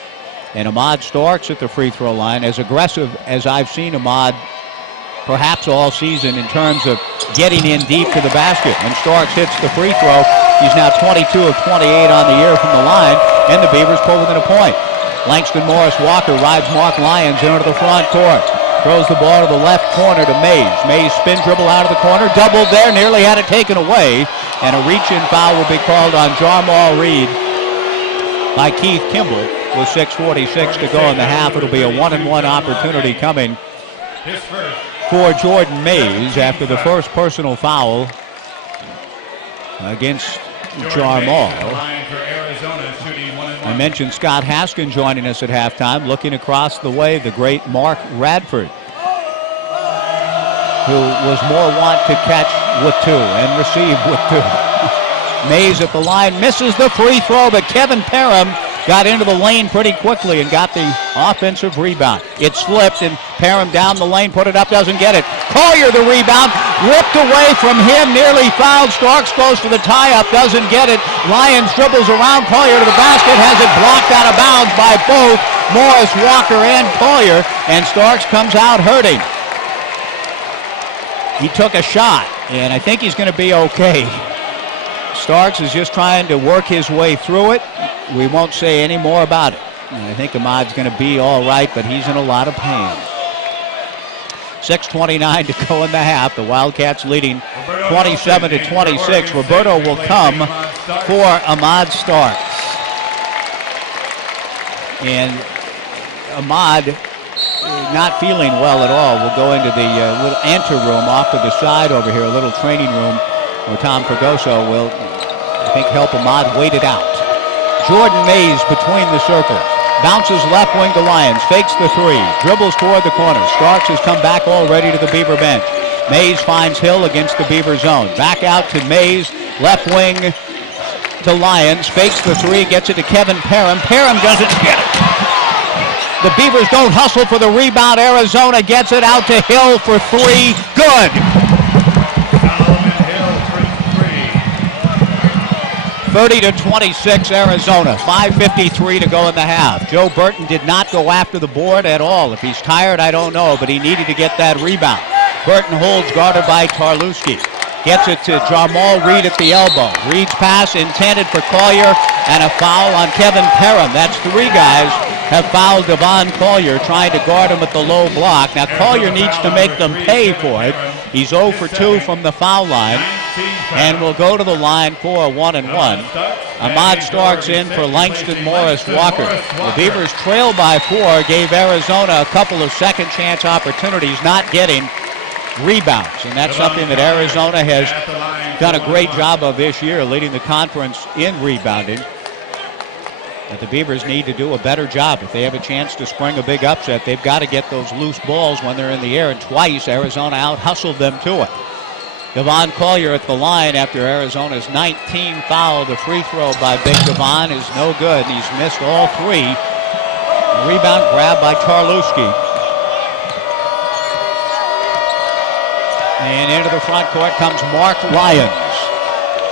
And Ahmad Starks at the free throw line, as aggressive as I've seen Ahmad perhaps all season in terms of getting in deep to the basket. And Starks hits the free throw. He's now 22 of 28 on the year from the line, and the Beavers pull within a point. Langston Morris Walker rides Mark Lyons into the front court. Throws the ball to the left corner to Mays. Mays spin dribble out of the corner. Doubled there, nearly had it taken away. And a reach-in foul will be called on Jarmal Reed by Keith Kimball with 6:46 to go in the half. It'll be a 1-and-1 opportunity coming for Jordan Mays after the first personal foul against Jarmal. I mentioned Scott Haskin joining us at halftime. Looking across the way, the great Mark Radford, who was more wont to catch with two and receive with two. Mays at the line, misses the free throw, but Kevin Parham got into the lane pretty quickly and got the offensive rebound. It slipped, and Parham down the lane, put it up, doesn't get it. Collier the rebound, ripped away from him, nearly fouled. Starks goes to the tie-up, doesn't get it. Lyons dribbles around Collier to the basket, has it blocked out of bounds by both Morris Walker and Collier, and Starks comes out hurting. He took a shot, and I think he's going to be okay. Starks is just trying to work his way through it. We won't say any more about it. And I think Ahmad's going to be all right, but he's in a lot of pain. 6:29 to go in the half. The Wildcats leading 27-26. Roberto will come for Ahmad Starks. And Ahmad, not feeling well at all, will go into the little anteroom off to the side over here, a little training room where Tom Fregoso will, I think, help Ahmad wait it out. Jordan Mays between the circles. Bounces left wing to Lyons. Fakes the three. Dribbles toward the corner. Starks has come back already to the Beaver bench. Mays finds Hill against the Beaver zone. Back out to Mays. Left wing to Lyons. Fakes the three. Gets it to Kevin Parham. Parham doesn't get it. The Beavers don't hustle for the rebound. Arizona gets it out to Hill for three. Good. 30-26 Arizona. 5:53 to go in the half. Joe Burton did not go after the board at all. If he's tired, I don't know, but he needed to get that rebound. Burton holds, guarded by Tarlewski. Gets it to Jarmal Reed at the elbow. Reed's pass intended for Collier, and a foul on Kevin Parham. That's three guys have fouled Devon Collier, trying to guard him at the low block. Now Collier needs to make them pay for it. He's 0 for 2 from the foul line. And we'll go to the line for a 1-and-1. Ahmad Starks in for Langston Morris Walker. The Beavers trail by 4, gave Arizona a couple of second chance opportunities, not getting rebounds. And that's something that Arizona has done a great job of this year, leading the conference in rebounding. But the Beavers need to do a better job. If they have a chance to spring a big upset, they've got to get those loose balls when they're in the air. And twice, Arizona out-hustled them to it. Devon Collier at the line after Arizona's 19th foul. The free throw by Big Devon is no good. He's missed all 3. Rebound grab by Tarlewski. And into the front court comes Mark Lyons.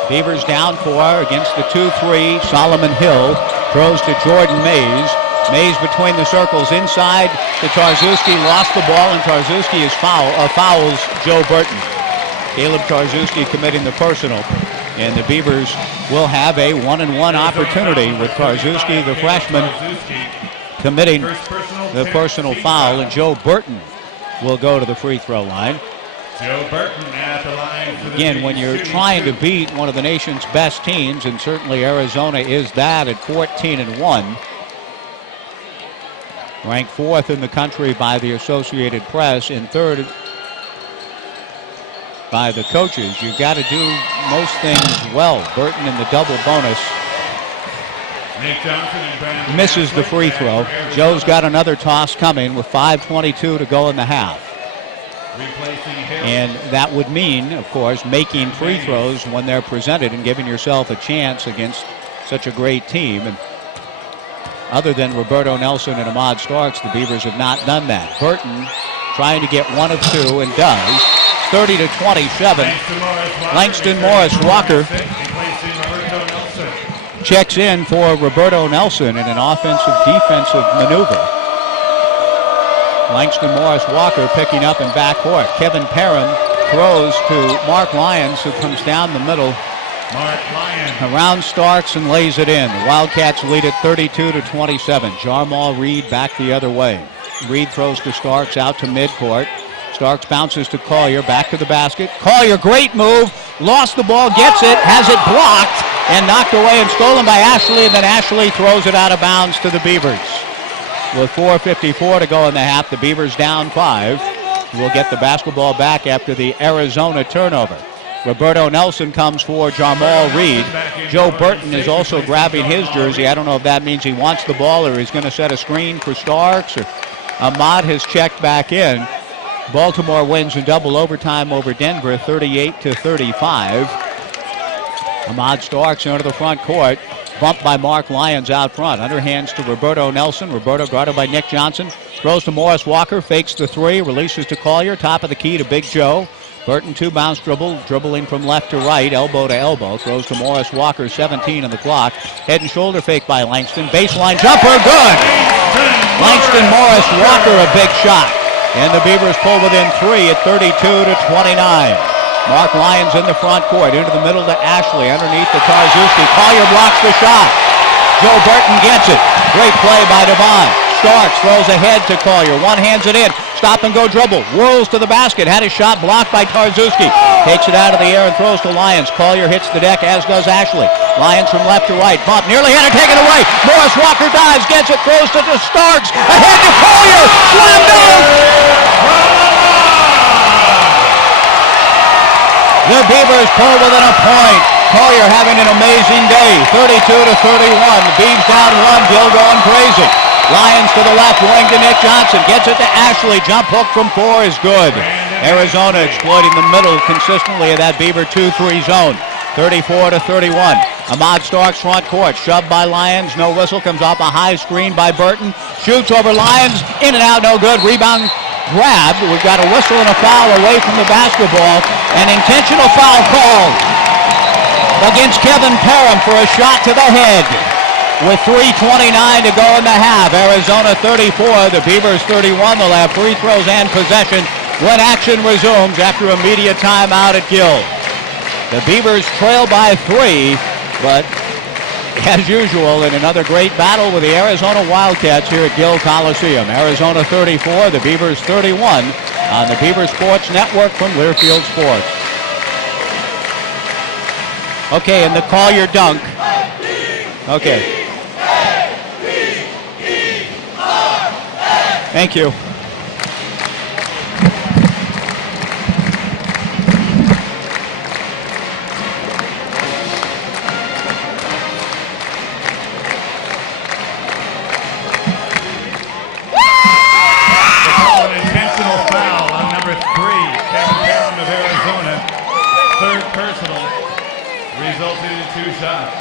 Beavers down 4 against the 2-3. Solomon Hill throws to Jordan Mays. Mays between the circles inside to Tarczewski. Lost the ball, and Tarczewski fouls Joe Burton. Caleb Tarczewski committing the personal. And the Beavers will have a 1-and-1 opportunity with Tarczewski, the freshman, committing the personal foul. And Joe Burton will go to the free throw line. Joe Burton at the line for the Again, when you're trying to beat one of the nation's best teams, and certainly Arizona is that at 14-1, ranked 4th in the country by the Associated Press and 3rd by the coaches, you've got to do most things well. Burton in the double bonus Nick Johnson and Brandon misses the free throw. Joe's got another toss coming with 5:22 to go in the half. And that would mean, of course, making free throws when they're presented and giving yourself a chance against such a great team. And other than Roberto Nelson and Ahmad Starks, the Beavers have not done that. Burton trying to get 1 of 2 and does. 30-27. Langston Morris Walker checks in for Roberto Nelson in an offensive-defensive maneuver. Langston Morris Walker picking up in backcourt. Kevin Parham throws to Mark Lyons, who comes down the middle. Mark Lyons Around Starks and lays it in. The Wildcats lead it 32-27. Jarmal Reed back the other way. Reed throws to Starks out to midcourt. Starks bounces to Collier, back to the basket. Collier, great move. Lost the ball, gets it, has it blocked, and knocked away and stolen by Ashley, and then Ashley throws it out of bounds to the Beavers. With 4:54 to go in the half, the Beavers down 5. We'll get the basketball back after the Arizona turnover. Roberto Nelson comes for Jarmal Reed. Joe Burton is also grabbing his jersey. I don't know if that means he wants the ball or he's going to set a screen for Starks. Or Ahmad has checked back in. Baltimore wins in double overtime over Denver, 38-35. Ahmad Starks into the front court. Bumped by Mark Lyons out front. Underhands to Roberto Nelson. Roberto guarded by Nick Johnson. Throws to Morris Walker. Fakes the 3. Releases to Collier. Top of the key to Big Joe. Burton 2-bounce dribble. Dribbling from left to right. Elbow to elbow. Throws to Morris Walker. 17 on the clock. Head and shoulder fake by Langston. Baseline jumper. Good. Langston Morris Walker a big shot. And the Beavers pull within 3 at 32-29. Mark Lyons in the front court, into the middle to Ashley, underneath to Tarczewski. Collier blocks the shot. Joe Burton gets it. Great play by Devon. Starks throws ahead to Collier. One hands it in. Stop and go dribble. Whirls to the basket. Had his shot blocked by Tarczewski. Takes it out of the air and throws to Lyons. Collier hits the deck, as does Ashley. Lyons from left to right. Bump. Nearly had it taken away. Morris Walker dives. Gets it. Throws to Starks. Ahead to Collier. Slam dunk. The Beavers pull within a point. Collier having an amazing day. 32-31. The Beavs down 1. Gill going crazy. Lyons to the left wing to Nick Johnson. Gets it to Ashley. Jump hook from 4 is good. Arizona exploiting the middle consistently of that Beaver 2-3 zone. 34-31. Ahmad Starks front court. Shoved by Lyons. No whistle. Comes off a high screen by Burton. Shoots over Lyons. In and out. No good. Rebound grabbed. We've got a whistle and a foul away from the basketball. An intentional foul called against Kevin Parham for a shot to the head. With 3:29 to go in the half. Arizona 34, the Beavers 31. They'll have free throws and possession when action resumes after a media timeout at Gill. The Beavers trail by 3, but as usual, in another great battle with the Arizona Wildcats here at Gill Coliseum. Arizona 34, the Beavers 31 on the Beaver Sports Network from Learfield Sports. Okay, and the Collier dunk. Okay. Thank you. An intentional foul on number 3, Kevin Burton of Arizona. Third personal, resulted in 2 shots.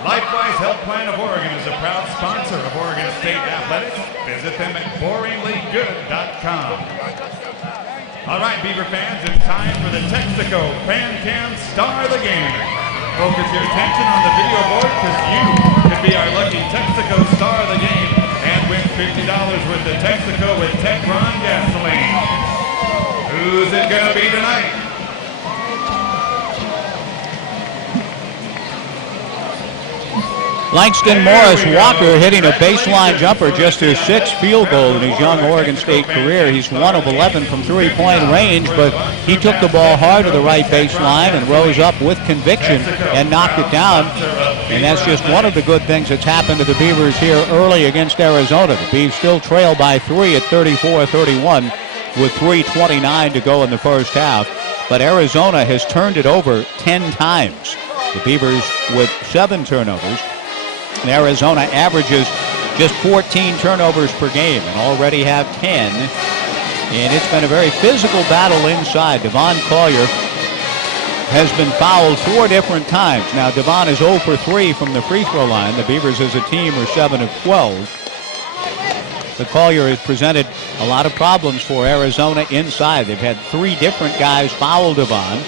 Likewise, Health Plan of Oregon is a proud sponsor of Oregon State Athletics. Visit them at boringlygood.com. All right, Beaver fans, it's time for the Texaco Fan Cam Star of the Game. Focus your attention on the video board because you could be our lucky Texaco Star of the Game and win $50 worth of Texaco with Techron gasoline. Who's it going to be tonight? Langston Morris Walker hitting a baseline jumper, just his 6th field goal in his young Oregon State career. He's 1 of 11 from three-point range, but he took the ball hard to the right baseline and rose up with conviction and knocked it down. And that's just one of the good things that's happened to the Beavers here early against Arizona. The Beavs still trail by 3 at 34-31 with 3:29 to go in the first half. But Arizona has turned it over 10 times. The Beavers with 7 turnovers. And Arizona averages just 14 turnovers per game and already have 10. And it's been a very physical battle inside. Devon Collier has been fouled 4 different times. Now, Devon is 0 for 3 from the free throw line. The Beavers as a team are 7 of 12. But Collier has presented a lot of problems for Arizona inside. They've had 3 different guys foul Devon.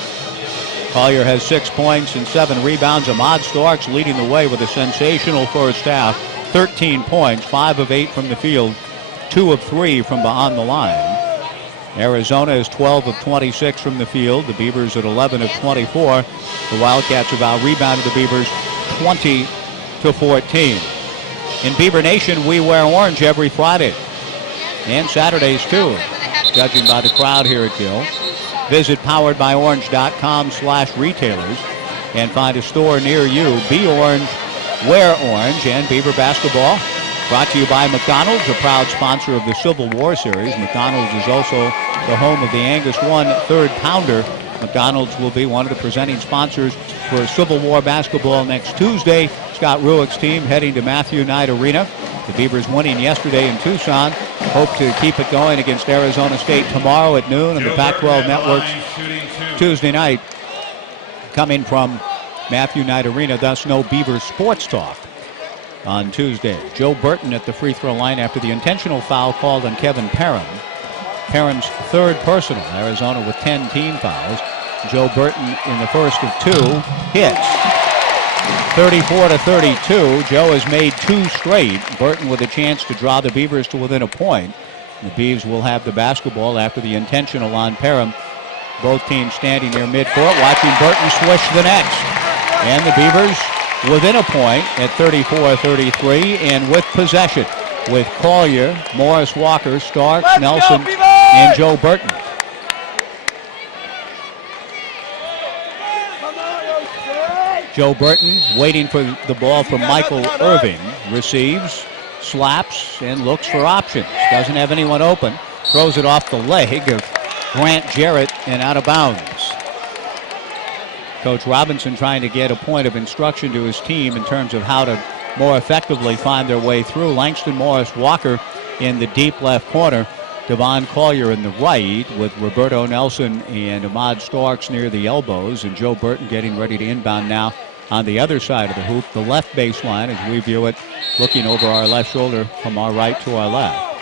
Collier has 6 points and 7 rebounds. Ahmad Starks leading the way with a sensational first half. 13 points, 5 of 8 from the field, 2 of 3 from beyond the line. Arizona is 12 of 26 from the field. The Beavers at 11 of 24. The Wildcats have out-rebounded the Beavers 20-14. In Beaver Nation, we wear orange every Friday and Saturdays too, judging by the crowd here at Gill. Visit poweredbyorange.com/retailers and find a store near you. Be orange, wear orange. And Beaver basketball brought to you by McDonald's, a proud sponsor of the Civil War Series. McDonald's is also the home of the Angus One Third Pounder. McDonald's will be one of the presenting sponsors for Civil War basketball next Tuesday. Scott Ruick's team heading to Matthew Knight Arena. The Beavers winning yesterday in Tucson. Hope to keep it going against Arizona State tomorrow at noon on the Pac-12 Network's Tuesday night. Coming from Matthew Knight Arena, thus no Beaver sports talk on Tuesday. Joe Burton at the free throw line after the intentional foul called on Kevin Perrin. Perrin's 3rd personal. Arizona with 10 team fouls. Joe Burton in the first of 2 hits. 34-32. Joe has made 2 straight. Burton with a chance to draw the Beavers to within a point. The Beavs will have the basketball after the intentional on Perham. Both teams standing near midcourt watching Burton swish the next. And the Beavers within a point at 34-33 and with possession with Collier, Morris Walker, Stark, Nelson, and Joe Burton. Joe Burton waiting for the ball from Michael Irving. Receives, slaps, and looks for options. Doesn't have anyone open. Throws it off the leg of Grant Jarrett and out of bounds. Coach Robinson trying to get a point of instruction to his team in terms of how to more effectively find their way through. Langston Morris Walker in the deep left corner. Devon Collier in the right with Roberto Nelson and Ahmad Starks near the elbows, and Joe Burton getting ready to inbound now on the other side of the hoop, the left baseline as we view it, looking over our left shoulder from our right to our left.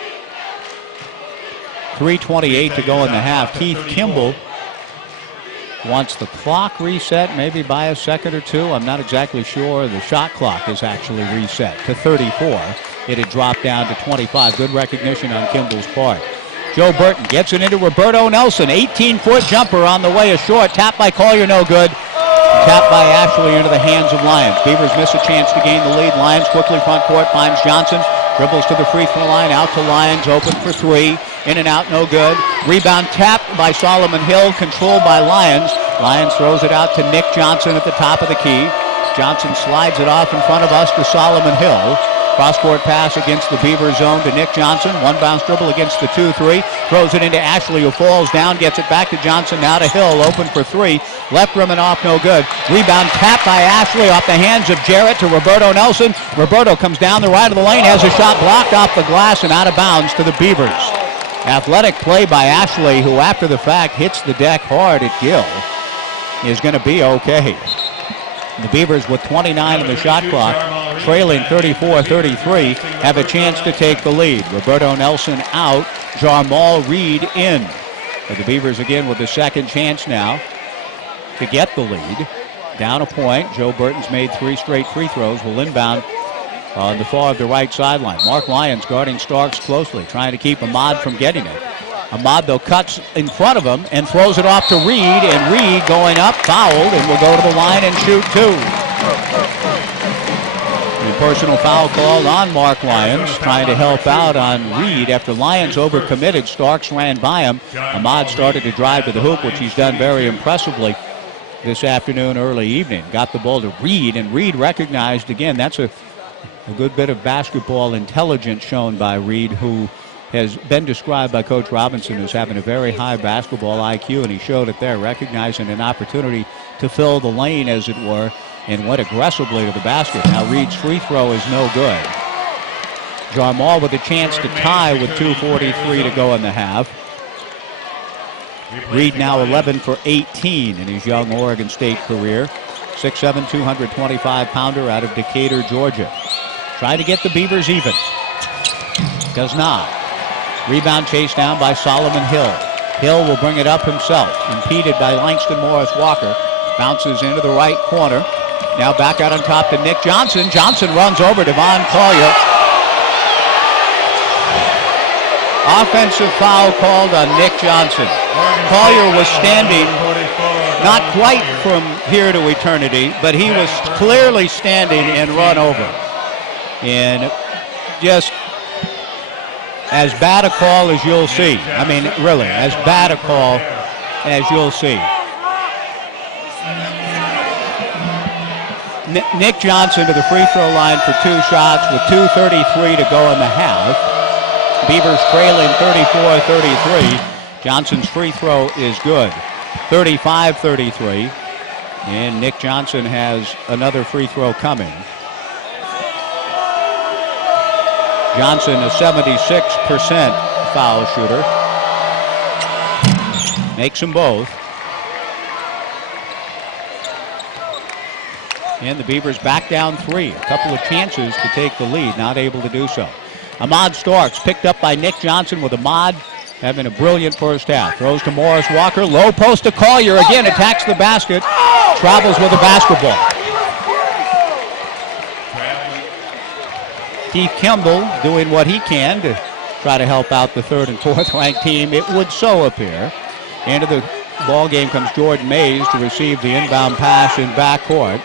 3:28 to go in the half. Keith Kimball wants the clock reset, maybe by a second or 2. I'm not exactly sure. The shot clock is actually reset to 34. It had dropped down to 25. Good recognition on Kimball's part. Joe Burton gets it into Roberto Nelson. 18-foot jumper on the way, a short. Tapped by Collier, no good. Tapped by Ashley into the hands of Lyons. Beavers miss a chance to gain the lead. Lyons quickly front court finds Johnson. Dribbles to the free throw line, out to Lyons, open for three. In and out, no good. Rebound tapped by Solomon Hill, controlled by Lyons. Lyons throws it out to Nick Johnson at the top of the key. Johnson slides it off in front of us to Solomon Hill. Cross-court pass against the Beaver zone to Nick Johnson. One bounce dribble against the 2-3. Throws it into Ashley, who falls down, gets it back to Johnson, now to Hill, open for three. Left rim and off, no good. Rebound tapped by Ashley off the hands of Jarrett to Roberto Nelson. Roberto comes down the right of the lane, has a shot blocked off the glass and out of bounds to the Beavers. Athletic play by Ashley, who after the fact hits the deck hard at Gill, is going to be okay. The Beavers with 29 on the shot clock, trailing 34-33, have a chance to take the lead. Roberto Nelson out, Jarmal Reed in. But the Beavers again with the second chance now to get the lead. Down a point. Joe Burton's made 3 straight free throws. Will inbound on the far of the right sideline. Mark Lyons guarding Starks closely, trying to keep Ahmad from getting it. Ahmad, though, cuts in front of him and throws it off to Reed, and Reed going up, fouled, and will go to the line and shoot two. The personal foul called on Mark Lyons, trying to help out on Reed after Lyons overcommitted. Starks ran by him. Ahmad started to drive to the hoop, which he's done very impressively this afternoon, early evening. Got the ball to Reed, and Reed recognized again. That's a good bit of basketball intelligence shown by Reed, who has been described by Coach Robinson as having a very high basketball IQ, and he showed it there, recognizing an opportunity to fill the lane, as it were, and went aggressively to the basket. Now Reed's free throw is no good. Jarmal with a chance to tie with 2:43 to go in the half. Reed now 11 for 18 in his young Oregon State career. 6'7", 225-pounder out of Decatur, Georgia. Trying to get the Beavers even. Does not. Rebound chased down by Solomon Hill. Hill will bring it up himself, impeded by Langston Morris Walker. Bounces into the right corner. Now back out on top to Nick Johnson. Johnson runs over Devon Collier. Offensive foul called on Nick Johnson. Collier was standing not quite from here to eternity, but he was clearly standing and run over. And just as bad a call as you'll see. I mean, really, as bad a call as you'll see. Nick Johnson to the free throw line for 2 shots with 2:33 to go in the half. Beavers trailing 34-33. Johnson's free throw is good. 35-33. And Nick Johnson has another free throw coming. Johnson, a 76% foul shooter. Makes them both. And the Beavers back down 3. A couple of chances to take the lead, not able to do so. Ahmad Starks picked up by Nick Johnson, with Ahmad having a brilliant first half. Throws to Morris Walker. Low post to Collier. Again, attacks the basket. Travels with the basketball. Keith Kimball doing what he can to try to help out the 3rd and 4th ranked team, it would so appear. Into the ball game comes Jordan Mays to receive the inbound pass in backcourt.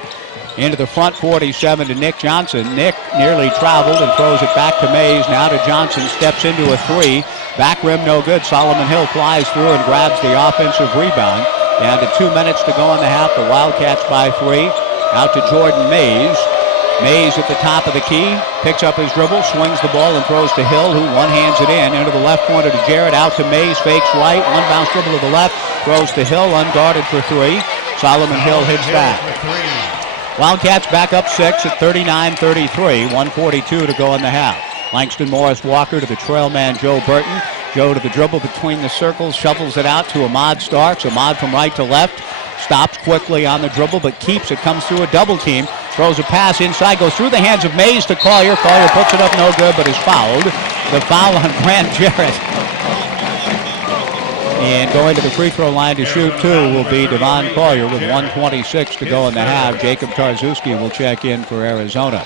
Into the front 47 to Nick Johnson. Nick nearly traveled and throws it back to Mays. Now to Johnson, steps into a 3. Back rim no good. Solomon Hill flies through and grabs the offensive rebound. Down to 2 minutes to go in the half. The Wildcats by 3. Out to Jordan Mays. Mays at the top of the key, picks up his dribble, swings the ball and throws to Hill, who one-hands it in. Into the left corner to Jarrett, out to Mays, fakes right, one bounce dribble to the left, throws to Hill, unguarded for 3. Solomon Hill hits that. Wildcats back up 6 at 39-33, 1:42 to go in the half. Langston Morris Walker to the trail man Joe Burton. Joe to the dribble between the circles, shovels it out to Ahmad Starks. Ahmad from right to left. Stops quickly on the dribble, but keeps it, comes through a double team. Throws a pass inside, goes through the hands of Mays to Collier. Collier puts it up, no good, but is fouled. The foul on Grant Jarrett. And going to the free throw line to shoot 2 will be Devon Collier with 1:26 to go in the half. Jacob Tarzuski will check in for Arizona.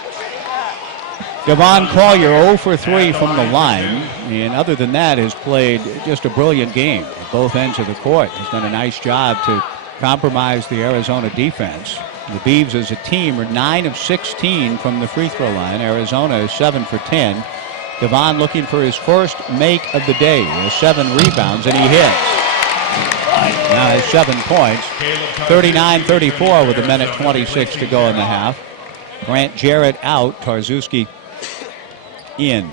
Devon Collier 0 for 3 from the line, and other than that has played just a brilliant game at both ends of the court. Has done a nice job to compromise the Arizona defense. The Beavs as a team are 9 of 16 from the free throw line. Arizona is 7 for 10. Devon looking for his first make of the day with 7 rebounds, and he hits. Now has 7 points. 39-34 with 1:26 to go in the half. Grant Jarrett out, Tarzuski in.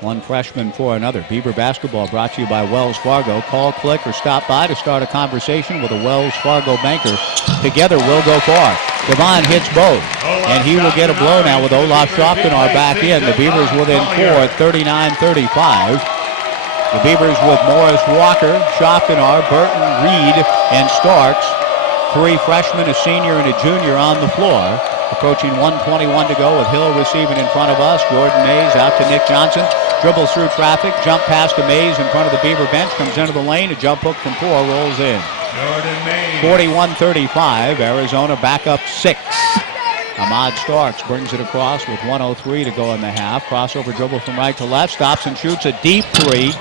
One freshman for another. Beaver basketball brought to you by Wells Fargo. Call, click, or stop by to start a conversation with a Wells Fargo banker. Together we'll go far. Devon hits both, and he will get a blow now with Olaf Schoftenar back in. The Beavers within 4 at 39-35. The Beavers with Morris Walker, Schoftenar, Burton, Reed, and Starks. 3 freshmen, a senior, and a junior on the floor. Approaching 1:21 to go with Hill receiving in front of us. Jordan Mays out to Nick Johnson. Dribbles through traffic, jump past to Mays in front of the Beaver bench, comes into the lane, a jump hook from 4, rolls in. 41-35, Arizona back up 6. Ahmad Starks brings it across with 1:03 to go in the half. Crossover dribble from right to left, stops and shoots a deep 3.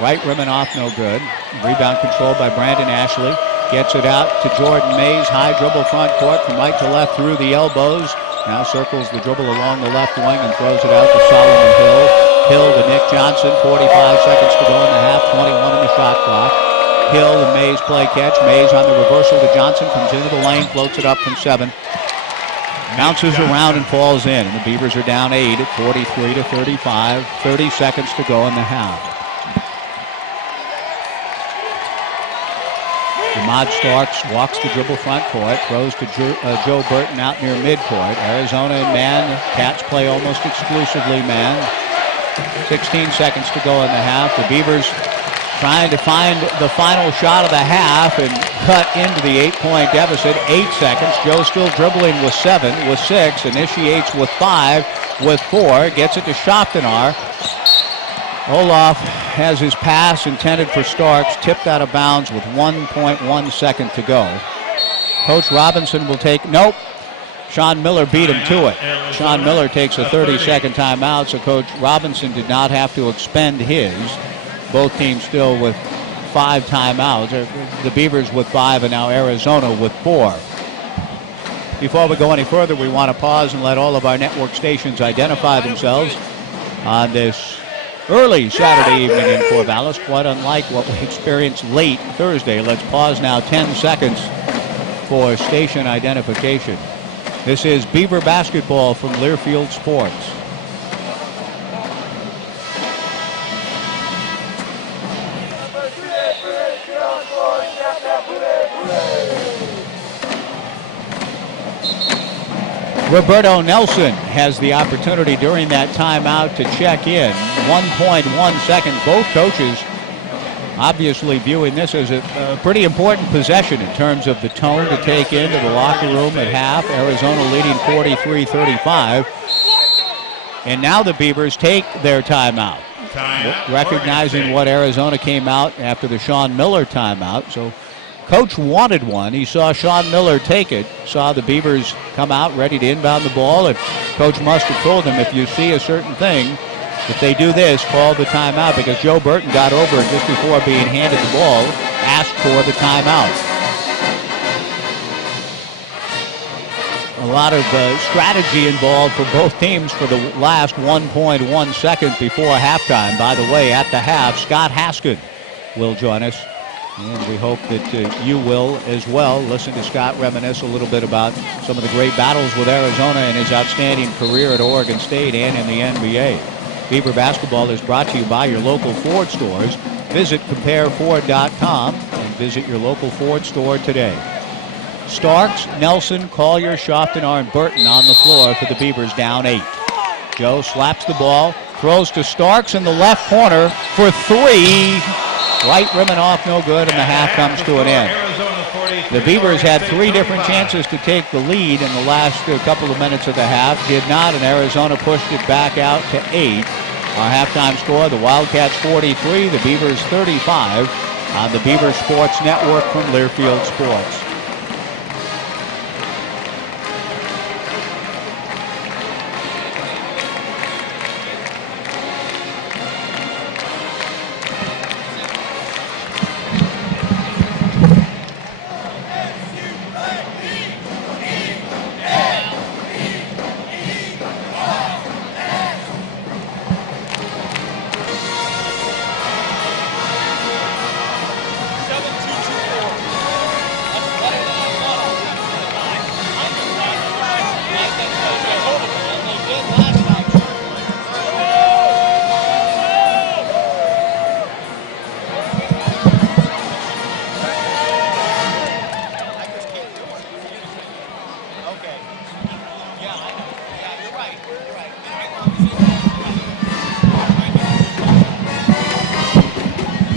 Right rimming off, no good. Rebound controlled by Brandon Ashley. Gets it out to Jordan Mays. High dribble front court from right to left through the elbows. Now circles the dribble along the left wing and throws it out to Solomon Hill. Hill to Nick Johnson. 45 seconds to go in the half. 21 in the shot clock. Hill and Mays play catch. Mays on the reversal to Johnson. Comes into the lane. Floats it up from 7. Bounces around and falls in. And the Beavers are down 8 at 43-35. 30 seconds to go in the half. Ahmad Starks walks the dribble front court, throws to Joe Burton out near midcourt. Arizona in man. Cats play almost exclusively man. 16 seconds to go in the half. The Beavers trying to find the final shot of the half and cut into the 8-point deficit. 8 seconds. Joe still dribbling with 7, with 6, initiates with 5, with 4, gets it to Schoftenar. Olaf has his pass intended for Starks, tipped out of bounds with 1.1 second to go. Coach Robinson will take, nope. Sean Miller beat him to it. Sean Miller takes a 30-second timeout, so Coach Robinson did not have to expend his. Both teams still with 5 timeouts. The Beavers with 5 and now Arizona with 4. Before we go any further, we want to pause and let all of our network stations identify themselves on this early Saturday evening in Corvallis, quite unlike what we experienced late Thursday. Let's pause now 10 seconds for station identification. This is Beaver basketball from Learfield Sports. Roberto Nelson has the opportunity during that timeout to check in. 1.1 second. Both coaches obviously viewing this as a pretty important possession in terms of the tone to take into the locker room at half. Arizona leading 43-35. And now the Beavers take their timeout. Recognizing what Arizona came out after the Sean Miller timeout. So Coach wanted one. He saw Sean Miller take it, saw the Beavers come out ready to inbound the ball, and Coach must have told them, if you see a certain thing, if they do this, call the timeout, because Joe Burton got over it just before being handed the ball, asked for the timeout. A lot of strategy involved for both teams for the last 1.1 second before halftime. By the way, at the half, Scott Haskin will join us. And we hope that you will as well. Listen to Scott reminisce a little bit about some of the great battles with Arizona and his outstanding career at Oregon State and in the NBA. Beaver basketball is brought to you by your local Ford stores. Visit CompareFord.com and visit your local Ford store today. Starks, Nelson, Collier, Schoftenar, and Burton on the floor for the Beavers down 8. Joe slaps the ball, throws to Starks in the left corner for 3. Right rimming off, no good, and the half comes to an end. The Beavers had 3 different chances to take the lead in the last couple of minutes of the half. Did not, and Arizona pushed it back out to 8. Our halftime score, the Wildcats 43, the Beavers 35 on the Beaver Sports Network from Learfield Sports.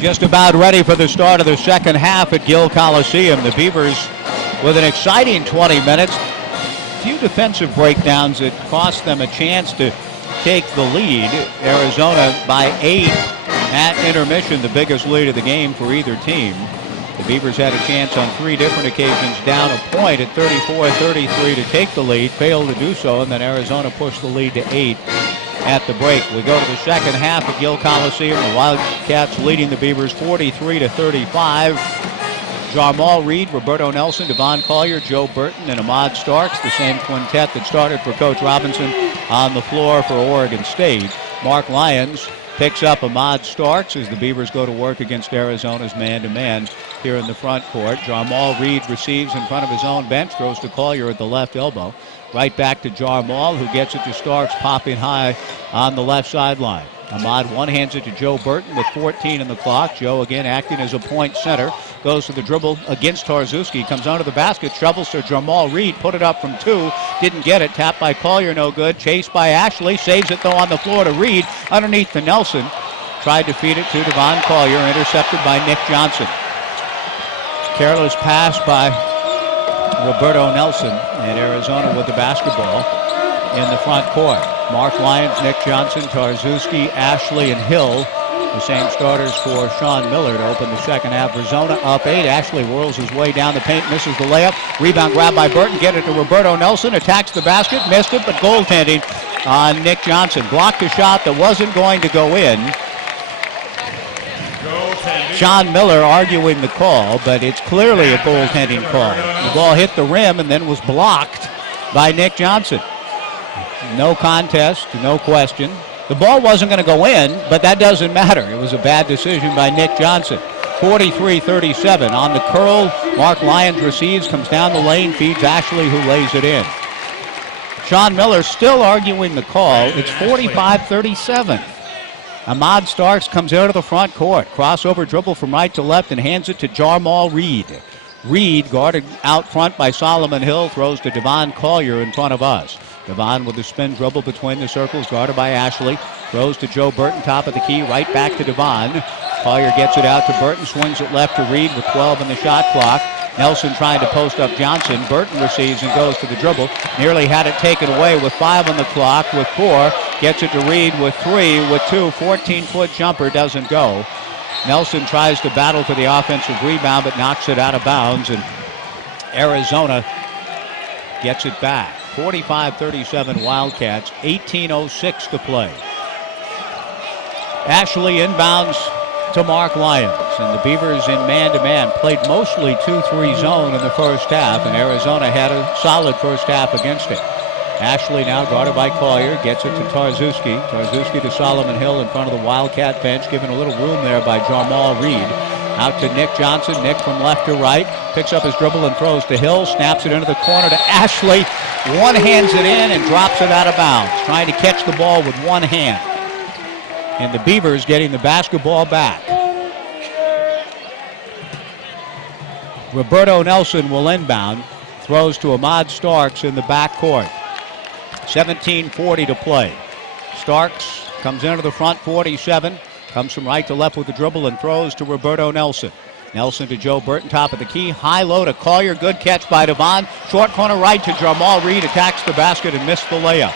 Just about ready for the start of the second half at Gill Coliseum. The Beavers with an exciting 20 minutes. Few defensive breakdowns that cost them a chance to take the lead. Arizona by 8 at intermission, the biggest lead of the game for either team. The Beavers had a chance on 3 different occasions down a point at 34-33 to take the lead, failed to do so, and then Arizona pushed the lead to 8 at the break. We go to the second half at Gill Coliseum. The Wildcats leading the Beavers 43-35. Jarmal Reed, Roberto Nelson, Devon Collier, Joe Burton, and Ahmad Starks, the same quintet that started for Coach Robinson on the floor for Oregon State. Mark Lyons picks up Ahmad Starks as the Beavers go to work against Arizona's man-to-man here in the front court. Jarmal Reed receives in front of his own bench, throws to Collier at the left elbow. Right back to Jarmal, who gets it to Starks, popping high on the left sideline. Ahmad one-hands it to Joe Burton with 14 in the clock. Joe again acting as a point center. Goes to the dribble against Tarczewski. Comes under the basket, shovels to Jarmal Reed. Put it up from 2. Didn't get it. Tapped by Collier, no good. Chased by Ashley. Saves it though on the floor to Reed. Underneath to Nelson. Tried to feed it to Devon Collier. Intercepted by Nick Johnson. Careless pass by Roberto Nelson. And Arizona with the basketball in the front court. Mark Lyons, Nick Johnson, Tarczewski, Ashley, and Hill. The same starters for Sean Miller to open the second half. Arizona up 8. Ashley whirls his way down the paint, misses the layup. Rebound grab by Burton. Get it to Roberto Nelson. Attacks the basket. Missed it, but goaltending on Nick Johnson. Blocked a shot that wasn't going to go in. Sean Miller arguing the call, but it's clearly a goaltending call. The ball hit the rim and then was blocked by Nick Johnson. No contest, no question. The ball wasn't going to go in, but that doesn't matter. It was a bad decision by Nick Johnson. 43-37 on the curl. Mark Lyons receives, comes down the lane, feeds Ashley, who lays it in. Sean Miller still arguing the call. It's 45-37. Ahmad Starks comes out of the front court. Crossover dribble from right to left and hands it to Jarmal Reed. Reed, guarded out front by Solomon Hill, throws to Devon Collier in front of us. Devon with the spin dribble between the circles, guarded by Ashley. Throws to Joe Burton, top of the key, right back to Devon. Collier gets it out to Burton, swings it left to Reed with 12 in the shot clock. Nelson trying to post up Johnson. Burton receives and goes to the dribble. Nearly had it taken away with 5 on the clock, with 4. Gets it to Reed with 3, with 2. 14-foot jumper doesn't go. Nelson tries to battle for the offensive rebound, but knocks it out of bounds, and Arizona gets it back. 45-37 Wildcats, 18:06 to play. Ashley inbounds to Mark Lyons, and the Beavers in man-to-man played mostly 2-3 zone in the first half, and Arizona had a solid first half against it. Ashley now guarded by Collier, gets it to Tarczewski. Tarczewski to Solomon Hill in front of the Wildcat bench, given a little room there by Jarmal Reed. Out to Nick Johnson. Nick from left to right. Picks up his dribble and throws to Hill. Snaps it into the corner to Ashley. One-hands it in and drops it out of bounds. Trying to catch the ball with one hand. And the Beavers getting the basketball back. Roberto Nelson will inbound. Throws to Ahmad Starks in the backcourt. 17:40 to play. Starks comes into the front, 47. Comes from right to left with the dribble and throws to Roberto Nelson. Nelson to Joe Burton, top of the key. High low to Collier. Good catch by Devon. Short corner right to Jarmal Reed. Attacks the basket and missed the layup.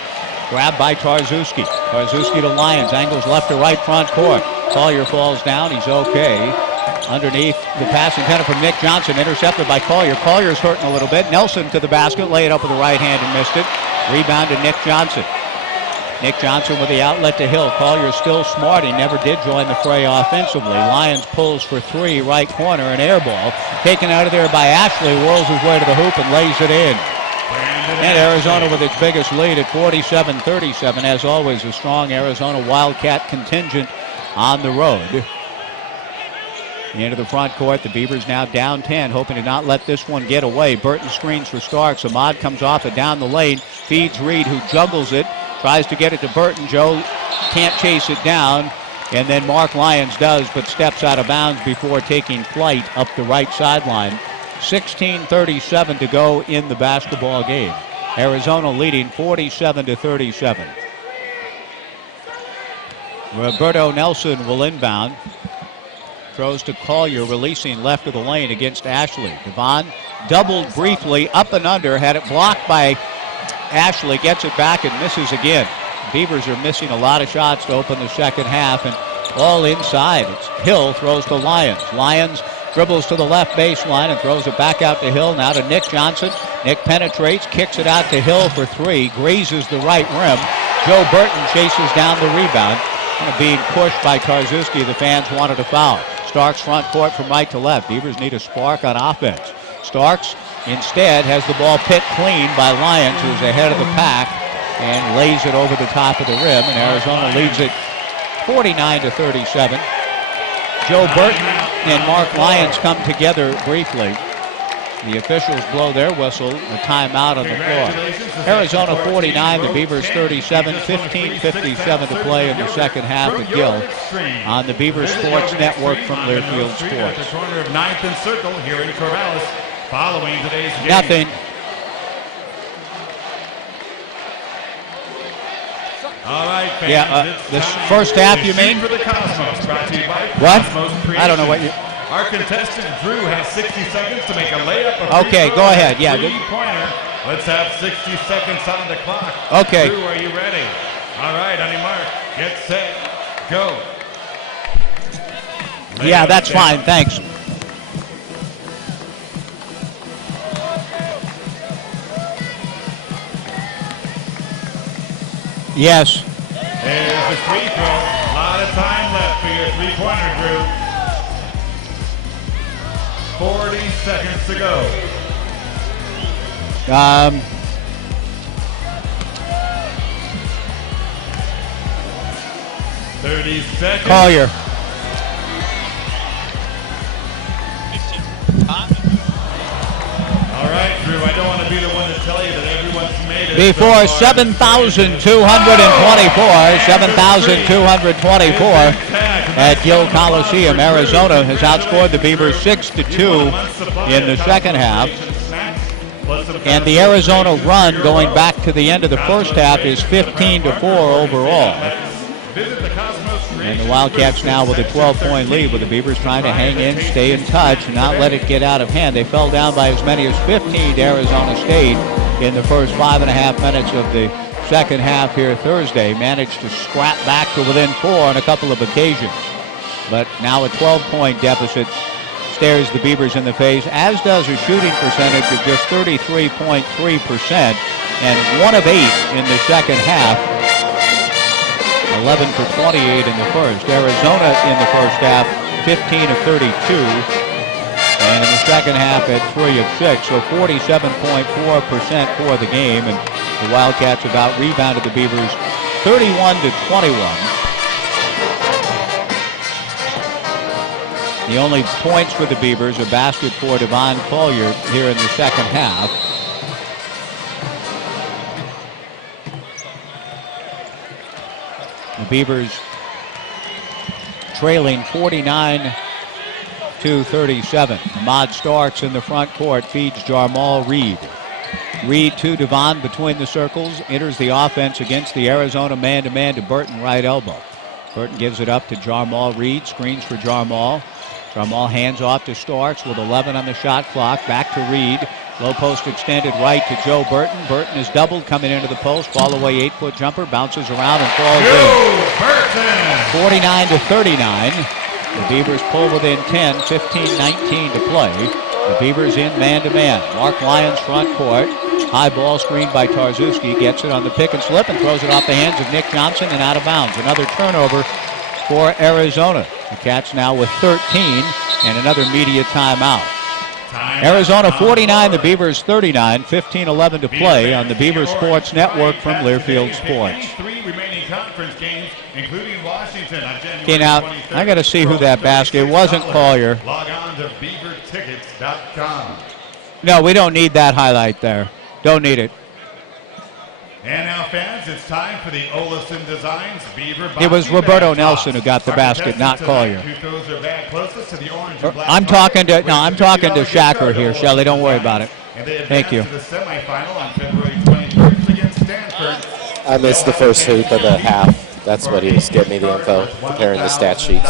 Grabbed by Tarczewski. Tarczewski to Lyons. Angles left to right front court. Collier falls down. He's okay. Underneath the pass intended from Nick Johnson. Intercepted by Collier. Collier's hurting a little bit. Nelson to the basket. Lay it up with the right hand and missed it. Rebound to Nick Johnson. Nick Johnson with the outlet to Hill. Collier still smart. He never did join the fray offensively. Lyons pulls for 3, right corner, an air ball. Taken out of there by Ashley. Whirls his way to the hoop and lays it in. And Arizona with its biggest lead at 47-37. As always, a strong Arizona Wildcat contingent on the road. Into the front court, the Beavers now down 10, hoping to not let this one get away. Burton screens for Starks. Ahmad comes off it down the lane, feeds Reed, who juggles it, tries to get it to Burton. Joe can't chase it down, and then Mark Lyons does, but steps out of bounds before taking flight up the right sideline. 16:37 to go in the basketball game. Arizona leading 47-37. Roberto Nelson will inbound. throws to Collier, releasing left of the lane against Ashley. Devon doubled briefly, up and under, had it blocked by Ashley, gets it back and misses again. Beavers are missing a lot of shots to open the second half, and all inside. It's Hill throws to Lyons. Lyons dribbles to the left baseline and throws it back out to Hill. Now to Nick Johnson. Nick penetrates, kicks it out to Hill for three, grazes the right rim. Joe Burton chases down the rebound. Kind of being pushed by Tarzuski. The fans wanted a foul. Starks front court from right to left. Beavers need a spark on offense. Starks instead has the ball pit clean by Lyons, who's ahead of the pack, and lays it over the top of the rim, and Arizona leads it 49-37. Joe Burton and Mark Lyons come together briefly. The officials blow their whistle, a timeout on the floor. Arizona 49, the Beavers 37, 15:57 to play in the second half with Gill on the Beavers Sports Network from Learfield Sports. At the corner of 9th and Circle here in Corvallis, following today's game. Nothing. All right, fans. Yeah, this first half, you mean? For the Cosmos, brought to you by What? Cosmos I don't know what you... Our contestant, Drew, has 60 seconds to make a layup. Okay, go ahead. Yeah. Three-pointer. Let's have 60 seconds on the clock. Okay. Drew, are you ready? All right, on your mark. Get set. Go. Yeah, that's fine. Thanks. Yes. There's the free throw. A lot of time left for your three-pointer, Drew. 40 seconds to go. 30 seconds. Collier. All right, Drew, I don't want to be the one to tell you that everyone's made it. Before 7,224 at Gill Coliseum. Arizona has outscored the Beavers 6-2 in the second half. And the Arizona run going back to the end of the first half is 15-4 overall. And the Wildcats now with a 12-point lead, with the Beavers trying to hang in, stay in touch, and not let it get out of hand. They fell down by as many as 15 to Arizona State in the first 5.5 minutes of the second half here Thursday. Managed to scrap back to within 4 on a couple of occasions. But now a 12-point deficit stares the Beavers in the face, as does a shooting percentage of just 33.3% and 1 of 8 in the second half. 11 for 28 in the first. Arizona in the first half, 15 of 32. And in the second half at 3 of 6. So 47.4% for the game. And the Wildcats about rebounded the Beavers 31-21. The only points for the Beavers, a basket for Devon Collier here in the second half. The Beavers trailing 49-37. Ahmad Starks in the front court feeds Jarmal Reed. Reed to Devon between the circles, enters the offense against the Arizona man-to-man to Burton, right elbow. Burton gives it up to Jarmal Reed, screens for Jarmal. Jarmal hands off to Starks with 11 on the shot clock. Back to Reed. Low post extended right to Joe Burton. Burton is doubled coming into the post. Fall away 8-foot jumper. Bounces around and falls in. 49-39. The Beavers pull within 10. 15-19 to play. The Beavers in man-to-man. Mark Lyons front court. High ball screened by Tarzuski. Gets it on the pick and slip and throws it off the hands of Nick Johnson and out of bounds. Another turnover for Arizona. The Cats now with 13 and another media timeout. Arizona 49, the Beavers 39, 15-11 to play on the Beavers Sports Network from Learfield Sports. 3 remaining conference games, including Washington on January Okay, now, 23rd. I got to see who that basket. It wasn't Collier. Log on to beavertickets.com. No, we don't need that highlight there. Don't need it. And now, fans, it's time for the Olafson Designs Beaver It was Boxing Roberto Bag Nelson Toss. who got the Our basket, not contestant Collier. tonight, who throws their bag closest to the orange and black I'm top talking to with $50 Shacker here, gift Shelley. Don't worry Designs. about it. And they Thank you. advance to the semifinal on February 21st against Stanford. I missed the first half of the half. That's what he was getting me the info, comparing the stat sheets.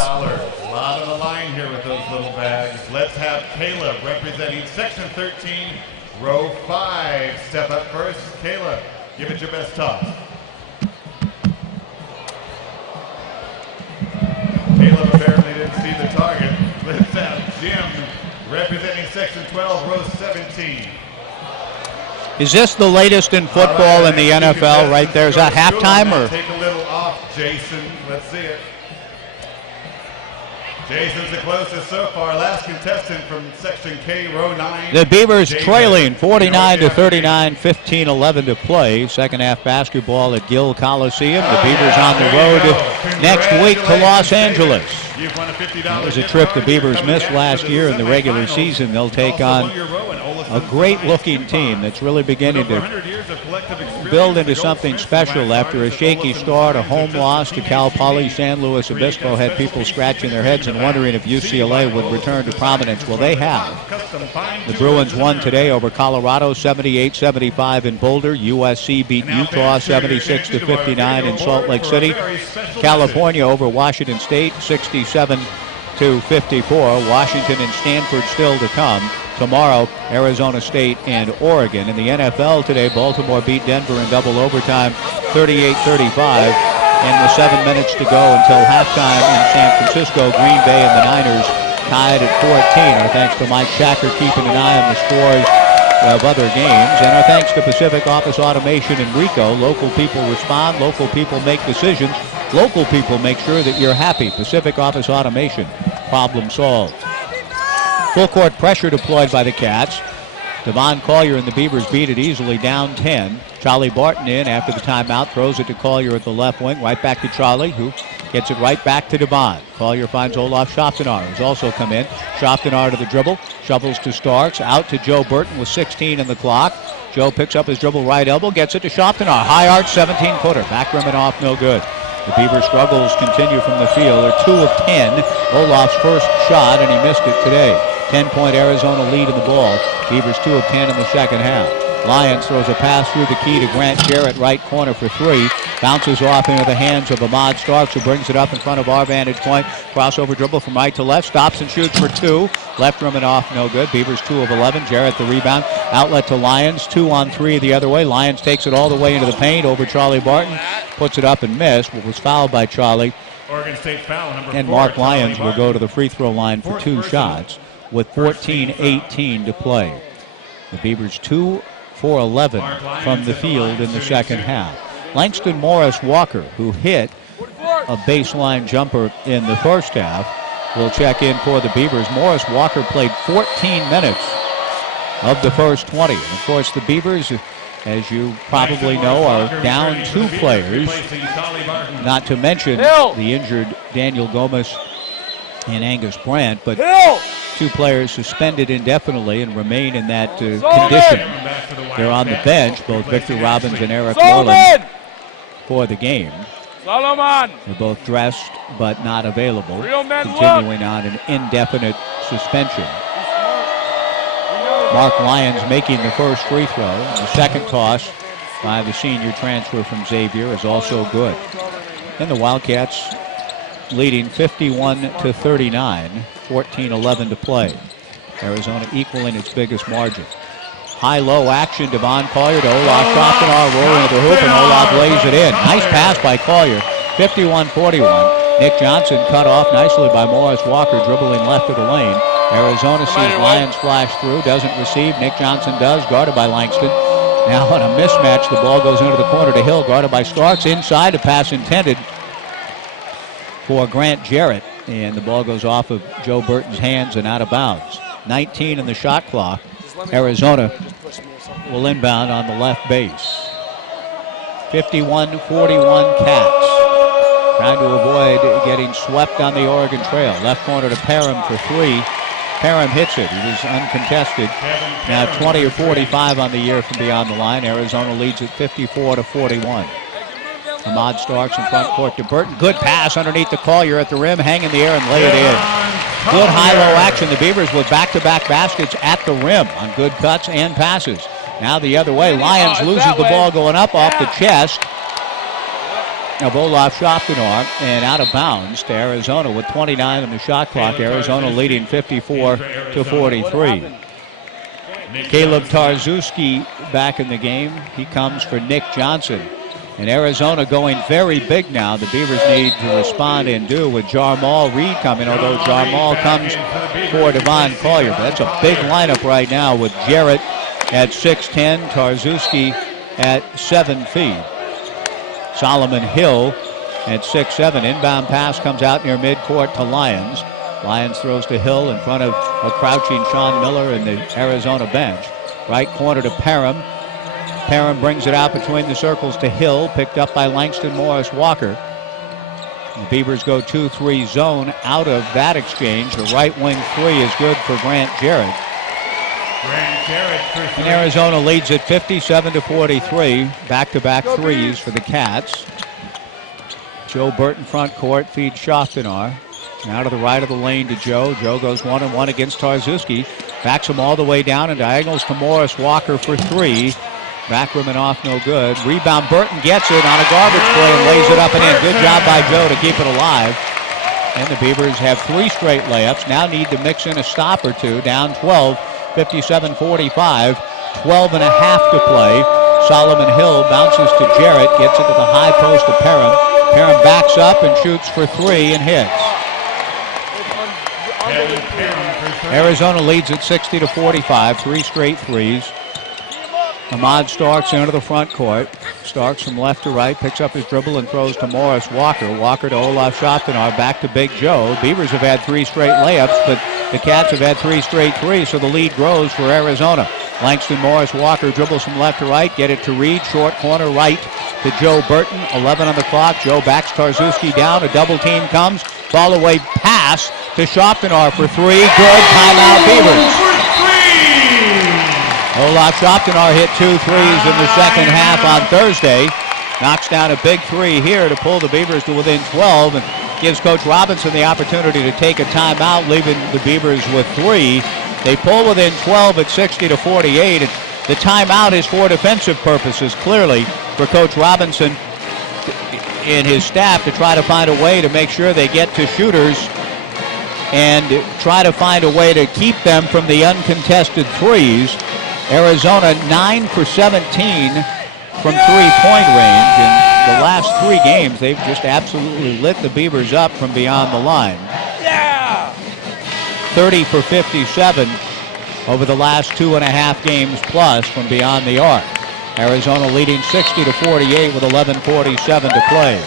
lot on the line here with those little bags. Let's have Caleb representing Section 13, row 5. Step up first. Caleb, give it your best toss. Caleb apparently didn't see the target. Let's have Jim representing Section 12, row 17. Is this the latest in football in the NFL right there? Is that halftime or? Take a little off, Jason. Let's see it. Jason's the closest so far. Last contestant from Section K, row 9. The Beavers Jason. trailing 49-39, 15-11 to play. Second half basketball at Gill Coliseum. The Beavers on the road next week to Los Angeles. It was a trip the Beavers missed last year in the regular season. They'll take on a great-looking team that's really beginning to build into something special after a shaky start, a home loss to Cal Poly. San Luis Obispo had people scratching their heads and wondering if UCLA would return to prominence. Well, they have. The Bruins won today over Colorado, 78-75 in Boulder. USC beat Utah 76-59 in Salt Lake City. California over Washington State, 67-54. Washington and Stanford still to come. Tomorrow, Arizona State and Oregon. In the NFL today, Baltimore beat Denver in double overtime, 38-35. And with 7 minutes to go until halftime in San Francisco, Green Bay and the Niners tied at 14. Our thanks to Mike Shacker keeping an eye on the scores of other games. And our thanks to Pacific Office Automation in Rico. Local people respond. Local people make decisions. Local people make sure that you're happy. Pacific Office Automation. Problem solved. Full court pressure deployed by the Cats. Devon Collier and the Beavers beat it easily, down 10. Charlie Barton in after the timeout, throws it to Collier at the left wing, right back to Charlie, who gets it right back to Devon. Collier finds Olaf Schoptenar, who's also come in. Schoptenar to the dribble, shovels to Starks, out to Joe Burton with 16 in the clock. Joe picks up his dribble right elbow, gets it to Schoptenar. High arch, 17-footer, back rim and off, no good. The Beavers' struggles continue from the field. They're 2 of 10. Olaf's first shot, and he missed it today. 10-point Arizona lead in the ball. Beavers 2 of 10 in the second half. Lyons throws a pass through the key to Grant Jarrett, right corner for 3. Bounces off into the hands of Ahmad Starks, who brings it up in front of our vantage point. Crossover dribble from right to left. Stops and shoots for 2. Left rim and off, no good. Beavers 2 of 11. Jarrett the rebound. Outlet to Lyons. 2 on 3 the other way. Lyons takes it all the way into the paint over Charlie Barton. Puts it up and missed. Was fouled by Charlie. Oregon State foul number 4. And Mark Lyons will go to the free throw line for 2 shots with 14:18 to play. The Beavers 2 for 11 from the field in the second half. Langston Morris Walker, who hit a baseline jumper in the first half, will check in for the Beavers. Morris Walker played 14 minutes of the first 20. And of course, the Beavers, as you probably know, are down 2 players, not to mention the injured Daniel Gomez and Angus Brandt, but 2 players suspended indefinitely and remain in that condition. They're on the bench, both Victor Robbins and Eric Moreland, for the game. They're both dressed but not available, continuing on an indefinite suspension. Mark Lyons making the first free throw. And the second toss by the senior transfer from Xavier is also good. And the Wildcats leading 51-39, 14-11 to play. Arizona equaling its biggest margin. High-low action, Devon Collier to Olaf Schoptenar, rolling into the hoop, and Olaf lays it in. Nice pass by Collier, 51-41. Nick Johnson cut off nicely by Morris Walker, dribbling left of the lane. Arizona sees Lyons flash through, doesn't receive. Nick Johnson does, guarded by Langston. Now on a mismatch, the ball goes into the corner to Hill, guarded by Starks. Inside, a pass intended for Grant Jarrett, and the ball goes off of Joe Burton's hands and out of bounds. 19 in the shot clock. Arizona will inbound on the left base. 51-41 Cats. Trying to avoid getting swept on the Oregon Trail. Left corner to Parham for 3. Parham hits it. He was uncontested. Now 20 or 45 on the year from beyond the line. Arizona leads at 54-41. Ahmad Starks in front court to Burton. Good pass underneath the Collier at the rim. Hang in the air and lay it in. Good high-low action. The Beavers with back-to-back baskets at the rim on good cuts and passes. Now the other way. Lyons loses the ball going up off the chest of Olaf Schoppenar and out of bounds to Arizona with 29 on the shot clock. Arizona leading 54-43. Caleb Tarzuski back in the game. He comes for Nick Johnson. And Arizona going very big now. The Beavers need to respond and do with Jarmal Reed coming, although Jarmal comes for Devon Collier. But that's a big lineup right now with Jarrett at 6'10", Tarzuski at 7 feet. Solomon Hill at 6'7". Inbound pass comes out near midcourt to Lyons. Lyons throws to Hill in front of a crouching Sean Miller in the Arizona bench. Right corner to Parham. Parham brings it out between the circles to Hill, picked up by Langston Morris Walker. The Beavers go 2-3 zone out of that exchange. The right wing three is good for Grant Jarrett. And Arizona leads at 57-43. Back-to-back threes for the Cats. Joe Burton front court feeds Schoppenar. Now to the right of the lane to Joe. Joe goes 1-on-1 against Tarzuski. Backs him all the way down and diagonals to Morris Walker for three. Backroom and off, no good. Rebound, Burton gets it on a garbage play and lays it up and in. Good job by Joe to keep it alive. And the Beavers have 3 straight layups. Now need to mix in a stop or two. Down 12, 57-45. 12 and a half to play. Solomon Hill bounces to Jarrett, gets it to the high post to Parham. Parham backs up and shoots for 3 and hits. Arizona leads at 60-45. 3 straight threes. Ahmad Starks into the front court. Starks from left to right, picks up his dribble and throws to Morris Walker. Walker to Olaf Schoppenar, back to Big Joe. Beavers have had 3 straight layups, but the Cats have had 3 straight threes, so the lead grows for Arizona. Langston Morris Walker dribbles from left to right, get it to Reed, short corner right to Joe Burton. 11 on the clock. Joe backs Tarzuski down. A double team comes. Fall away pass to Schoppenar for 3. Good. Timeout Beavers. Olaf Schoppenar hit 2 threes in the second half on Thursday. Knocks down a big 3 here to pull the Beavers to within 12 and gives Coach Robinson the opportunity to take a timeout, leaving the Beavers with 3. They pull within 12 at 60-48. The timeout is for defensive purposes, clearly, for Coach Robinson and his staff to try to find a way to make sure they get to shooters and try to find a way to keep them from the uncontested threes. Arizona 9 for 17 from three-point range. In the last 3 games, they've just absolutely lit the Beavers up from beyond the line. 30 for 57 over the last 2.5 games plus from beyond the arc. Arizona leading 60-48 with 11:47 to play.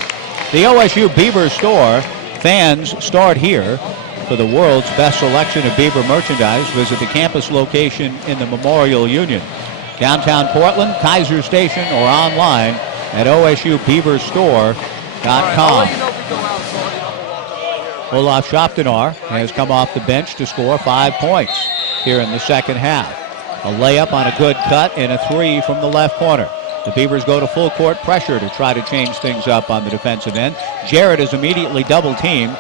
The OSU Beaver store, fans start here. For the world's best selection of Beaver merchandise, visit the campus location in the Memorial Union. Downtown Portland, Kaiser Station, or online at OSUBeaverstore.com. Olaf Schoppenar has come off the bench to score 5 points here in the second half. A layup on a good cut and a 3 from the left corner. The Beavers go to full court pressure to try to change things up on the defensive end. Jarrett is immediately double teamed.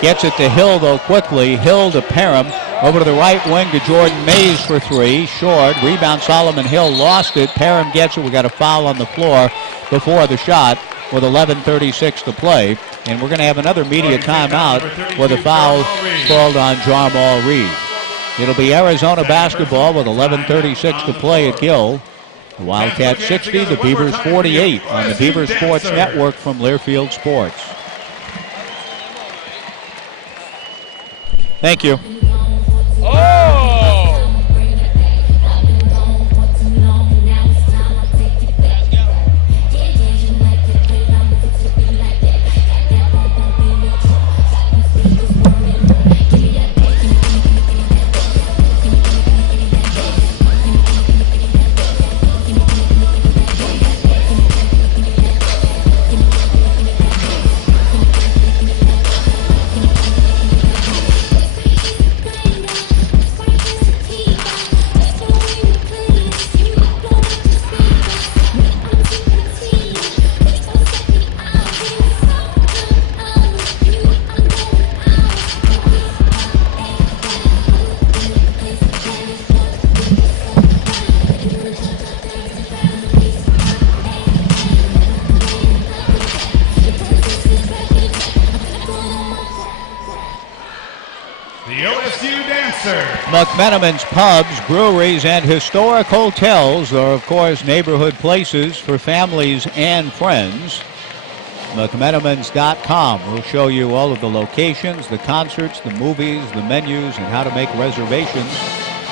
Gets it to Hill, though, quickly. Hill to Parham. Over to the right wing to Jordan Mays for 3. Short. Rebound Solomon Hill lost it. Parham gets it. We got a foul on the floor before the shot with 11:36 to play. And we're going to have another media timeout with a foul called on Jarmal Reed. It'll be Arizona basketball with 11:36 to play at Gill. The Wildcats 60, the Beavers 48 on the Beaver Sports Network from Learfield Sports. Thank you. the OSU Dancer. McMenamin's pubs, breweries, and historic hotels are, of course, neighborhood places for families and friends. McMenamins.com will show you all of the locations, the concerts, the movies, the menus, and how to make reservations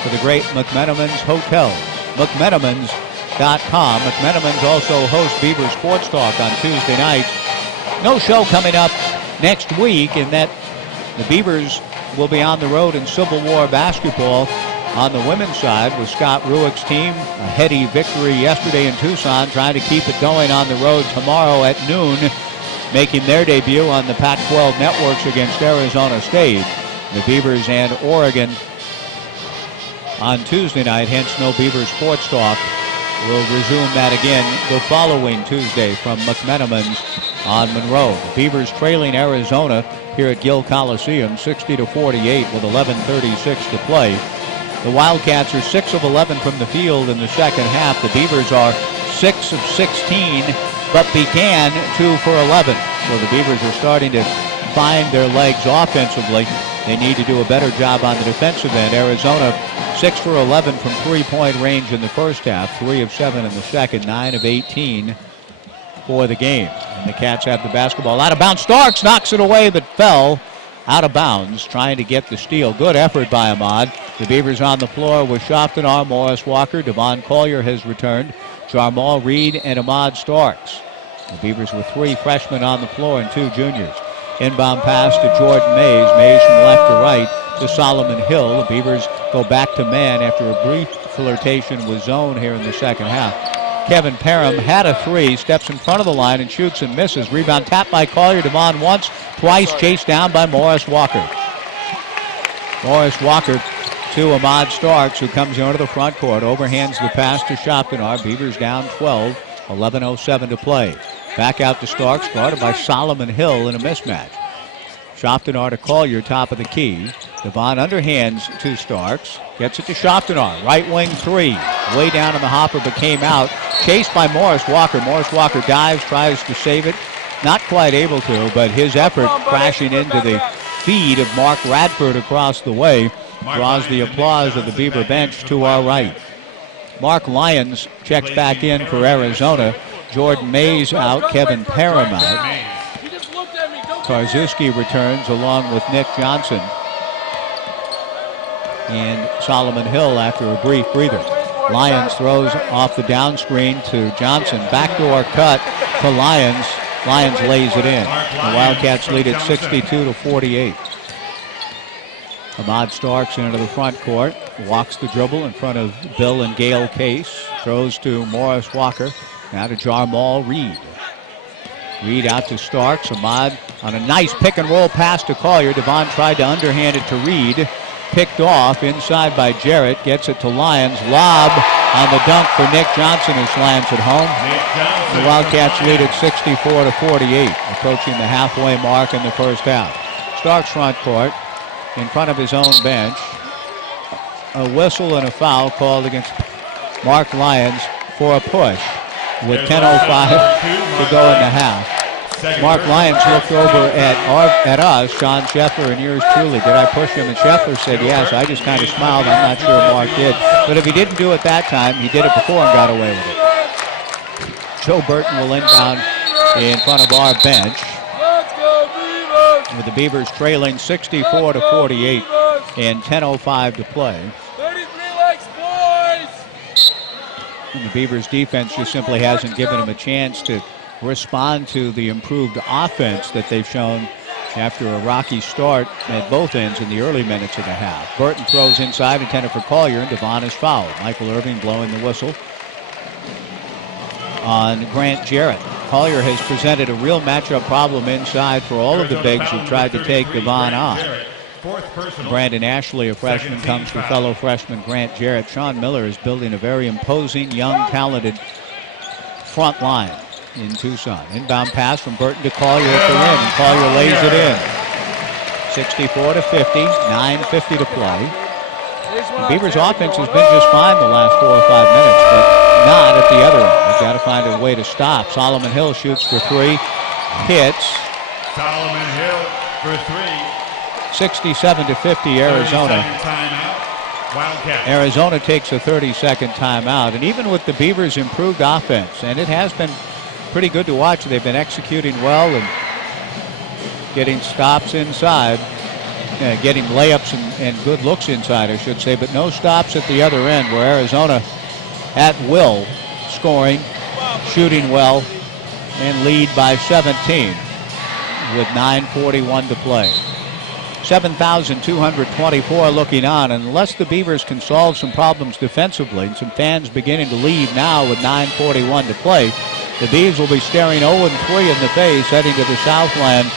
for the great McMenamins hotels. McMenamins.com. McMenamins also hosts Beaver Sports Talk on Tuesday nights. No show coming up next week in that the Beavers will be on the road in Civil War basketball on the women's side with Scott Ruick's team. A heady victory yesterday in Tucson, trying to keep it going on the road tomorrow at noon, making their debut on the Pac-12 networks against Arizona State. The Beavers and Oregon on Tuesday night, hence no Beaver Sports Talk. We'll resume that again the following Tuesday from McMenamins on Monroe. The Beavers trailing Arizona here at Gill Coliseum 60-48 with 11:36 to play. The Wildcats are 6 of 11 from the field in the second half. The Beavers are 6 of 16, but began 2 for 11. So the Beavers are starting to find their legs offensively. They need to do a better job on the defensive end. Arizona 6 for 11 from three-point range in the first half, 3 of 7 in the second, 9 of 18 for the game. And the Cats have the basketball out of bounds. Starks knocks it away, but fell out of bounds, trying to get the steal. Good effort by Ahmad. The Beavers on the floor with Shoftanar, Morris Walker, Devon Collier has returned, Jarmal Reed, and Ahmad Starks. The Beavers with 3 freshmen on the floor and 2 juniors. Inbound pass to Jordan Mays. Mays from left to right to Solomon Hill. The Beavers go back to man after a brief flirtation with zone here in the second half. Kevin Parham had a 3, steps in front of the line and shoots and misses. Rebound tapped by Collier. Devon once, twice, chased down by Morris Walker. Morris Walker to Ahmad Starks, who comes into the front court, overhands the pass to Shoftanar. Beavers down 12, 11:07 to play. Back out to Starks, guarded by Solomon Hill in a mismatch. Shoftanar to Collier, top of the key. Devon underhands to Starks. Gets it to Shoftanar. Right wing 3. Way down in the hopper, but came out. Chased by Morris Walker. Morris Walker dives, tries to save it. Not quite able to, but his effort crashing into the feed of Mark Radford across the way draws the applause of the Beaver bench to our right. Mark Lyons checks back in for Arizona. Jordan Mays out, Kevin Parham out. Karczewski returns along with Nick Johnson and Solomon Hill after a brief breather. Lyons throws off the down screen to Johnson. Backdoor cut to Lyons. Lyons lays it in. The Wildcats lead at 62-48. Ahmad Starks into the front court. Walks the dribble in front of Bill and Gail Case. Throws to Morris Walker. Now to Jarmal Reed. Reed out to Starks. Ahmad on a nice pick and roll pass to Collier. Devon tried to underhand it to Reed. Picked off inside by Jarrett. Gets it to Lyons. Lob on the dunk for Nick Johnson, who slams it home. The Wildcats lead at 64-48, approaching the halfway mark in the first half. Starks front court in front of his own bench. A whistle and a foul called against Mark Lyons for a push with 10:05 to go in the half. Mark Lyons looked over at us, Sean Scheffler and yours truly. Did I push him? And Scheffler said yes. I just kind of smiled. I'm not sure Mark did. But if he didn't do it that time, he did it before and got away with it. Joe Burton will inbound in front of our bench, with the Beavers trailing 64-48 and 10:05 to play. And the Beavers defense just simply hasn't given them a chance to respond to the improved offense that they've shown after a rocky start at both ends in the early minutes of the half. Burton throws inside, intended for Collier, and Devon is fouled. Michael Irving blowing the whistle on Grant Jarrett. Collier has presented a real matchup problem inside for all of the bigs who tried to take Devon on. Brandon Ashley, a freshman, comes for fellow freshman Grant Jarrett. Sean Miller is building a very imposing, young, talented front line in Tucson. Inbound pass from Burton to Collier at the rim, and Collier lays it in. 64-50, 9:50 to play. The Beavers' offense has been just fine the last 4 or 5 minutes, but not at the other end. They've got to find a way to stop. Solomon Hill shoots for 3, hits. Solomon Hill for 3. 67-50 Arizona. Timeout. Wildcats. Arizona takes a 30-second timeout. And even with the Beavers' improved offense, and it has been pretty good to watch, they've been executing well and getting stops inside, getting layups and good looks inside, I should say, but no stops at the other end, where Arizona at will, scoring, shooting well, and lead by 17 with 9:41 to play. 7,224 looking on. Unless the Beavers can solve some problems defensively, and some fans beginning to leave now with 9:41 to play, the Beavs will be staring 0-3 in the face heading to the Southland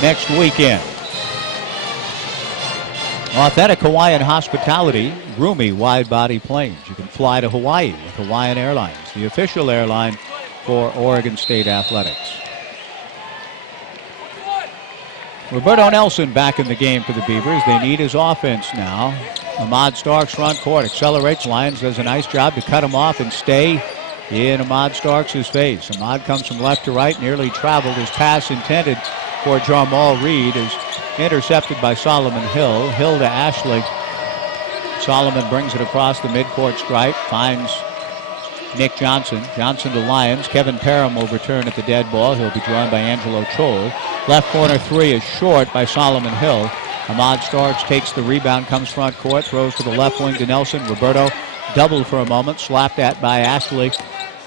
next weekend. Authentic Hawaiian hospitality, roomy wide-body planes. You can fly to Hawaii with Hawaiian Airlines, the official airline for Oregon State Athletics. Roberto Nelson back in the game for the Beavers. They need his offense now. Ahmad Starks front court accelerates. Lyons does a nice job to cut him off and stay in Ahmad Starks' face. Ahmad comes from left to right, nearly traveled. His pass intended for Jamal Reed is intercepted by Solomon Hill. Hill to Ashley. Solomon brings it across the midcourt stripe, finds Nick Johnson. Johnson to Lyons. Kevin Parham will return at the dead ball. He'll be joined by Angelo Chol. Left corner three is short by Solomon Hill. Ahmad Starks takes the rebound, comes front court, throws to the left wing to Nelson. Roberto doubled for a moment, slapped at by Ashley.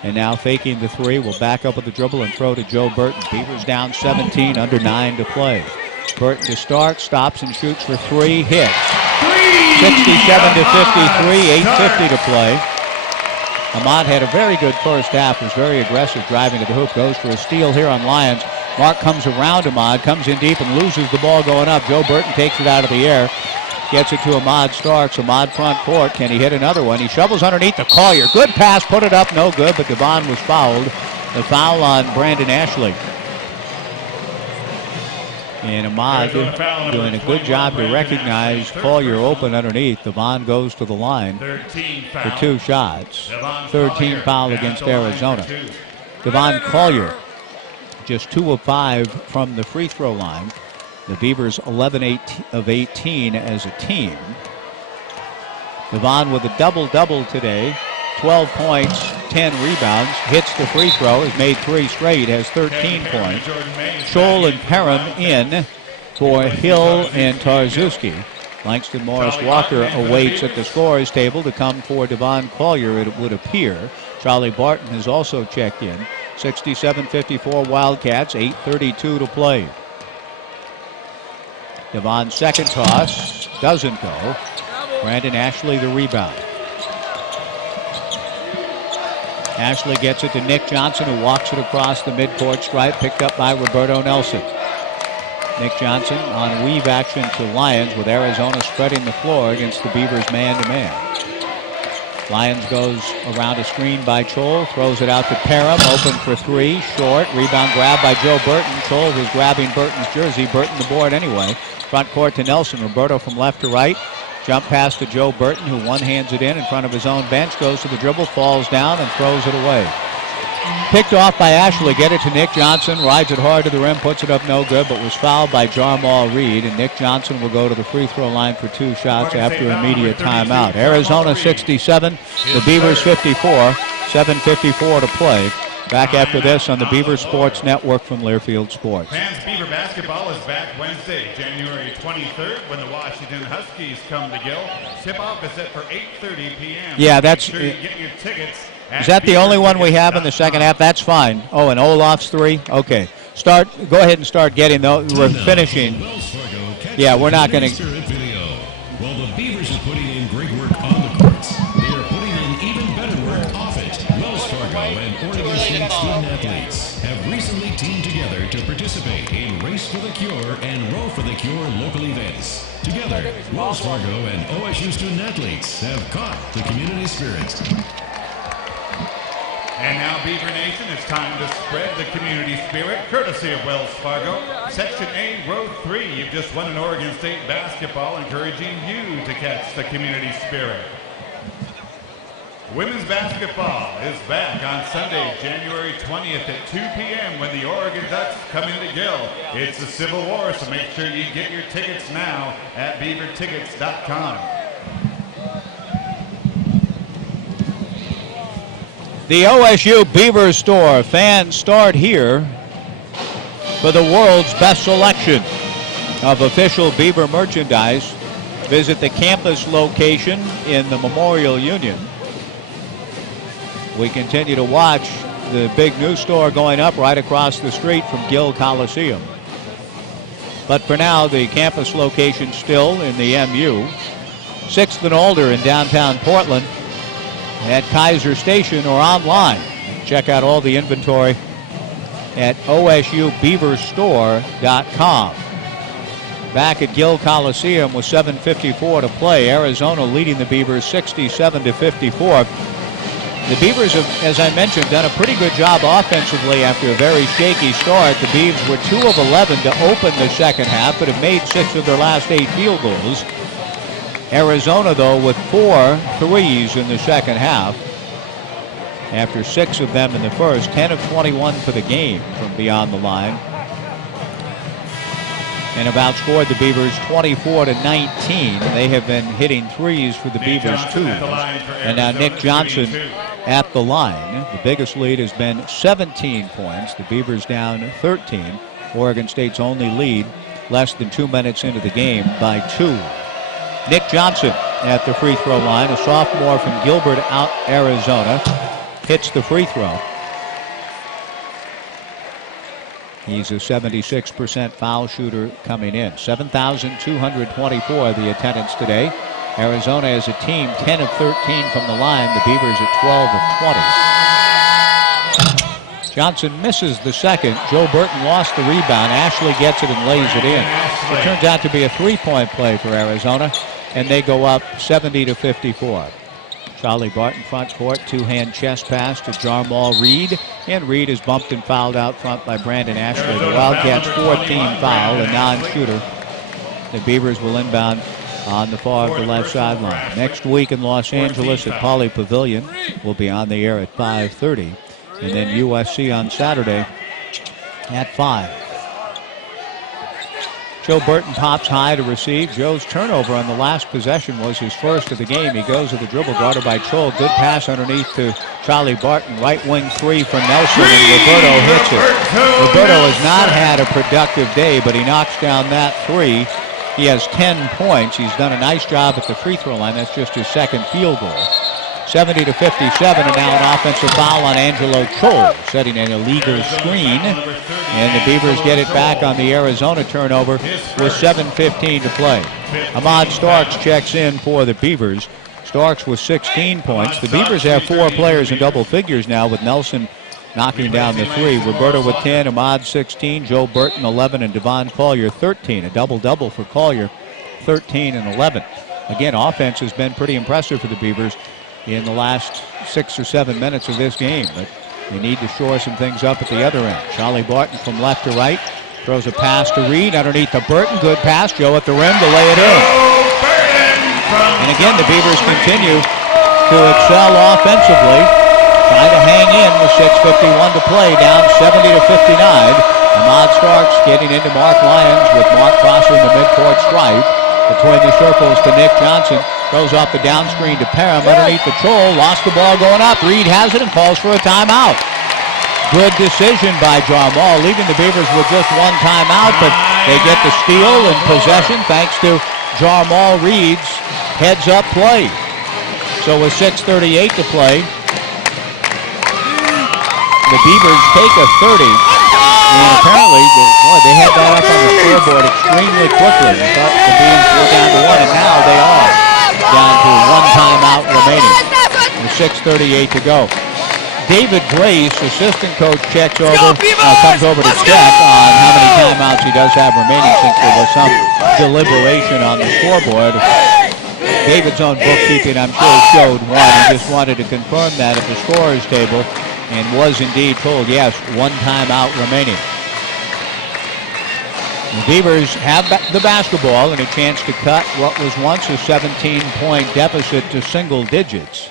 And now faking the three, will back up with the dribble and throw to Joe Burton. Beavers down 17, under 9 to play. Burton to start, stops and shoots for three, hits. 67-53, 8:50 to play. Ahmad had a very good first half, was very aggressive driving to the hoop, goes for a steal here on Lyons. Mark comes around Ahmad, comes in deep and loses the ball going up. Joe Burton takes it out of the air, gets it to Ahmad Starks. Ahmad front court, can he hit another one? He shovels underneath the Collier. Good pass, put it up, no good, but Devon was fouled. The foul on Brandon Ashley. And Ahmad doing a good job to recognize Collier open underneath. Devon goes to the line for two shots. Third team foul against Arizona. Devon Collier, just 2 of 5 from the free throw line. The Beavers 11 of 18 as a team. Devon with a double-double today. 12 points, 10 rebounds, hits the free throw, has made 3 straight, has 13 points. Scholl and Parham in for Hill and Tarzuski. Langston Morris Walker awaits at the scorer's table to come for Devon Collier, it would appear. Charlie Barton has also checked in. 67-54 Wildcats, 8:32 to play. Devon's second toss doesn't go. Brandon Ashley the rebound. Ashley gets it to Nick Johnson, who walks it across the midcourt stripe, picked up by Roberto Nelson. Nick Johnson on weave action to Lyons, with Arizona spreading the floor against the Beavers man-to-man. Lyons goes around a screen by Chol, throws it out to Parham, open for three, short, rebound grab by Joe Burton. Chol was grabbing Burton's jersey, Burton the board anyway. Front court to Nelson, Roberto from left to right. Jump pass to Joe Burton, who one-hands it in front of his own bench, goes to the dribble, falls down, and throws it away. Picked off by Ashley, get it to Nick Johnson, rides it hard to the rim, puts it up no good, but was fouled by Jamal Reed, and Nick Johnson will go to the free throw line for 2 shots after immediate timeout. Arizona 67, the Beavers 54, 7:54 to play. Back after this on the Beaver Sports Network from Learfield Sports. Fans, Beaver basketball is back Wednesday, January 23rd, when the Washington Huskies come to Gill. Tip-off is set for 8:30 p.m. Yeah, that's... Make sure you get your tickets. Is that the only one we have in the second half? That's fine. Oh, and Olaf's 3? Okay. Go ahead and start getting those. We're finishing. Yeah, we're not going to... Well, the Beavers are putting in great work on the courts. They are putting in even better work off it. Wells Fargo and Oregon State student athletes have recently teamed together to participate in Race for the Cure and Row for the Cure local events. Together, Wells Fargo and OSU student athletes have caught the community spirit. And now, Beaver Nation, it's time to spread the community spirit, courtesy of Wells Fargo. Section A, Row 3, you've just won an Oregon State basketball, encouraging you to catch the community spirit. Women's basketball is back on Sunday, January 20th at 2 p.m. when the Oregon Ducks come into Gill. It's a Civil War, so make sure you get your tickets now at beavertickets.com. The OSU Beaver Store fans start here for the world's best selection of official Beaver merchandise. Visit the campus location in the Memorial Union. We continue to watch the big new store going up right across the street from Gill Coliseum. But for now, the campus location still in the MU. 6th and older in downtown Portland at Kaiser Station or online. Check out all the inventory at OSUBeaverStore.com. Back at Gill Coliseum with 7:54 to play. Arizona leading the Beavers 67-54. The Beavers have, as I mentioned, done a pretty good job offensively after a very shaky start. The Beavs were 2 of 11 to open the second half, but have made 6 of their last 8 field goals. Arizona, though, with 4 threes in the second half. After 6 of them in the first, 10 of 21 for the game from beyond the line. And have outscored the Beavers 24-19. They have been hitting threes for the Beavers, too. And now Nick Johnson at the line. The biggest lead has been 17 points. The Beavers down 13. Oregon State's only lead less than 2 minutes into the game by 2. Nick Johnson at the free throw line, a sophomore from Gilbert, Arizona, hits the free throw. He's a 76% foul shooter coming in. 7,224 the attendance today. Arizona as a team 10 of 13 from the line. The Beavers at 12 of 20. Johnson misses the second. Joe Burton lost the rebound. Ashley gets it and lays it in. It turns out to be a three-point play for Arizona, and they go up 70-54. Charlie Barton front court, two-hand chest pass to Jarmal Reed, and Reed is bumped and fouled out front by Brandon Ashley. The Wildcats 14 foul, a non-shooter. The Beavers will inbound on the far of the left sideline. Next week in Los Angeles at Pauley Pavilion, we'll be on the air at 5:30, and then USC on Saturday at 5. Joe Burton pops high to receive. Joe's turnover on the last possession was his first of the game. He goes to the dribble, guarded by Chol. Good pass underneath to Charlie Barton. Right wing three from Nelson, and Roberto hits it. Roberto has not had a productive day, but he knocks down that three. He has 10 points. He's done a nice job at the free throw line. That's just his second field goal. 70-57, and now an offensive foul on Angelo Chol, setting an illegal screen. And the Beavers get it back on the Arizona turnover with 7:15 to play. Ahmad Starks checks in for the Beavers. Starks with 16 points. The Beavers have 4 players in double figures now, with Nelson knocking down the three. Roberto with 10, Ahmad 16, Joe Burton 11, and Devon Collier 13. A double-double for Collier, 13 and 11. Again, offense has been pretty impressive for the Beavers in the last 6 or 7 minutes of this game, but they need to shore some things up at the other end. Charlie Barton from left to right throws a pass to Reed underneath to Burton. Good pass. Joe at the rim to lay it in. And again, the Beavers continue to excel offensively, trying to hang in with 6:51 to play, down 70-59. Ahmad Starks getting into Mark Lyons with Mark crossing the midcourt stripe. Between the circles to Nick Johnson. Throws off the down screen to Parham underneath the Chol. Lost the ball going up. Reed has it and calls for a timeout. Good decision by Jarmal, leaving the Beavers with just one timeout, but they get the steal and possession thanks to Jarmal Reed's heads-up play. So with 6:38 to play, the Beavers take a 30. And apparently, they had that up on the scoreboard extremely quickly. I thought the Beavs were down to 1, and now they are down to one timeout remaining. With 6:38 to go. David Grace, assistant coach, comes over to check on how many timeouts he does have remaining, since there was some deliberation on the scoreboard. David's own bookkeeping, I'm sure, showed 1. He just wanted to confirm that at the scorer's table, and was indeed told, yes, 1 timeout remaining. The Beavers have the basketball and a chance to cut what was once a 17-point deficit to single digits.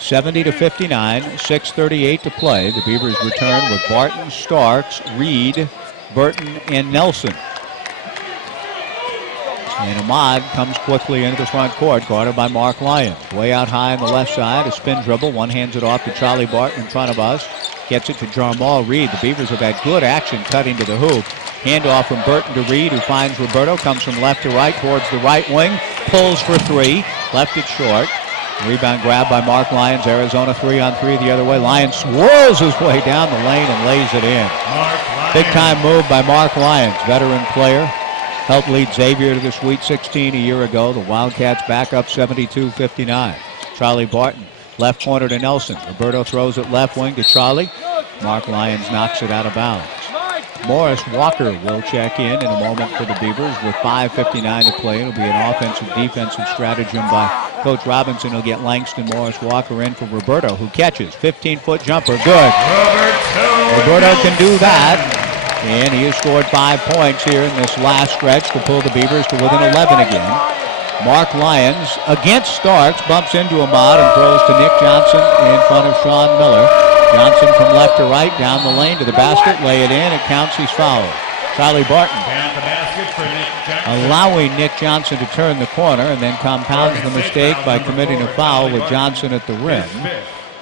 70-59, 6:38 to play. The Beavers return with Barton, Starks, Reed, Burton, and Nelson. And Ahmad comes quickly into the front court, guarded by Mark Lyons. Way out high on the left side, a spin dribble. One hands it off to Charlie Barton in front of us. Gets it to Jarmal Reed. The Beavers have had good action cutting to the hoop. Handoff from Burton to Reed, who finds Roberto. Comes from left to right towards the right wing. Pulls for three. Left it short. Rebound grab by Mark Lyons. Arizona 3-on-3 the other way. Lyons swirls his way down the lane and lays it in. Big time move by Mark Lyons, veteran player. Helped lead Xavier to the Sweet 16 a year ago. The Wildcats back up 72-59. Charlie Barton, left corner to Nelson. Roberto throws it left wing to Charlie. Mark Lyons knocks it out of bounds. Morris Walker will check in a moment for the Beavers with 5:59 to play. It'll be an offensive-defensive stratagem by Coach Robinson. He'll get Langston Morris Walker in for Roberto, who catches. 15-foot jumper, good. Roberto can do that. And he has scored 5 points here in this last stretch to pull the Beavers to within 11 again. Mark Lyons against Starks, bumps into Ahmad and throws to Nick Johnson in front of Sean Miller. Johnson from left to right, down the lane to the basket, lay it in, it counts, he's fouled. Charlie Barton allowing Nick Johnson to turn the corner and then compounds the mistake by committing a foul with Johnson at the rim.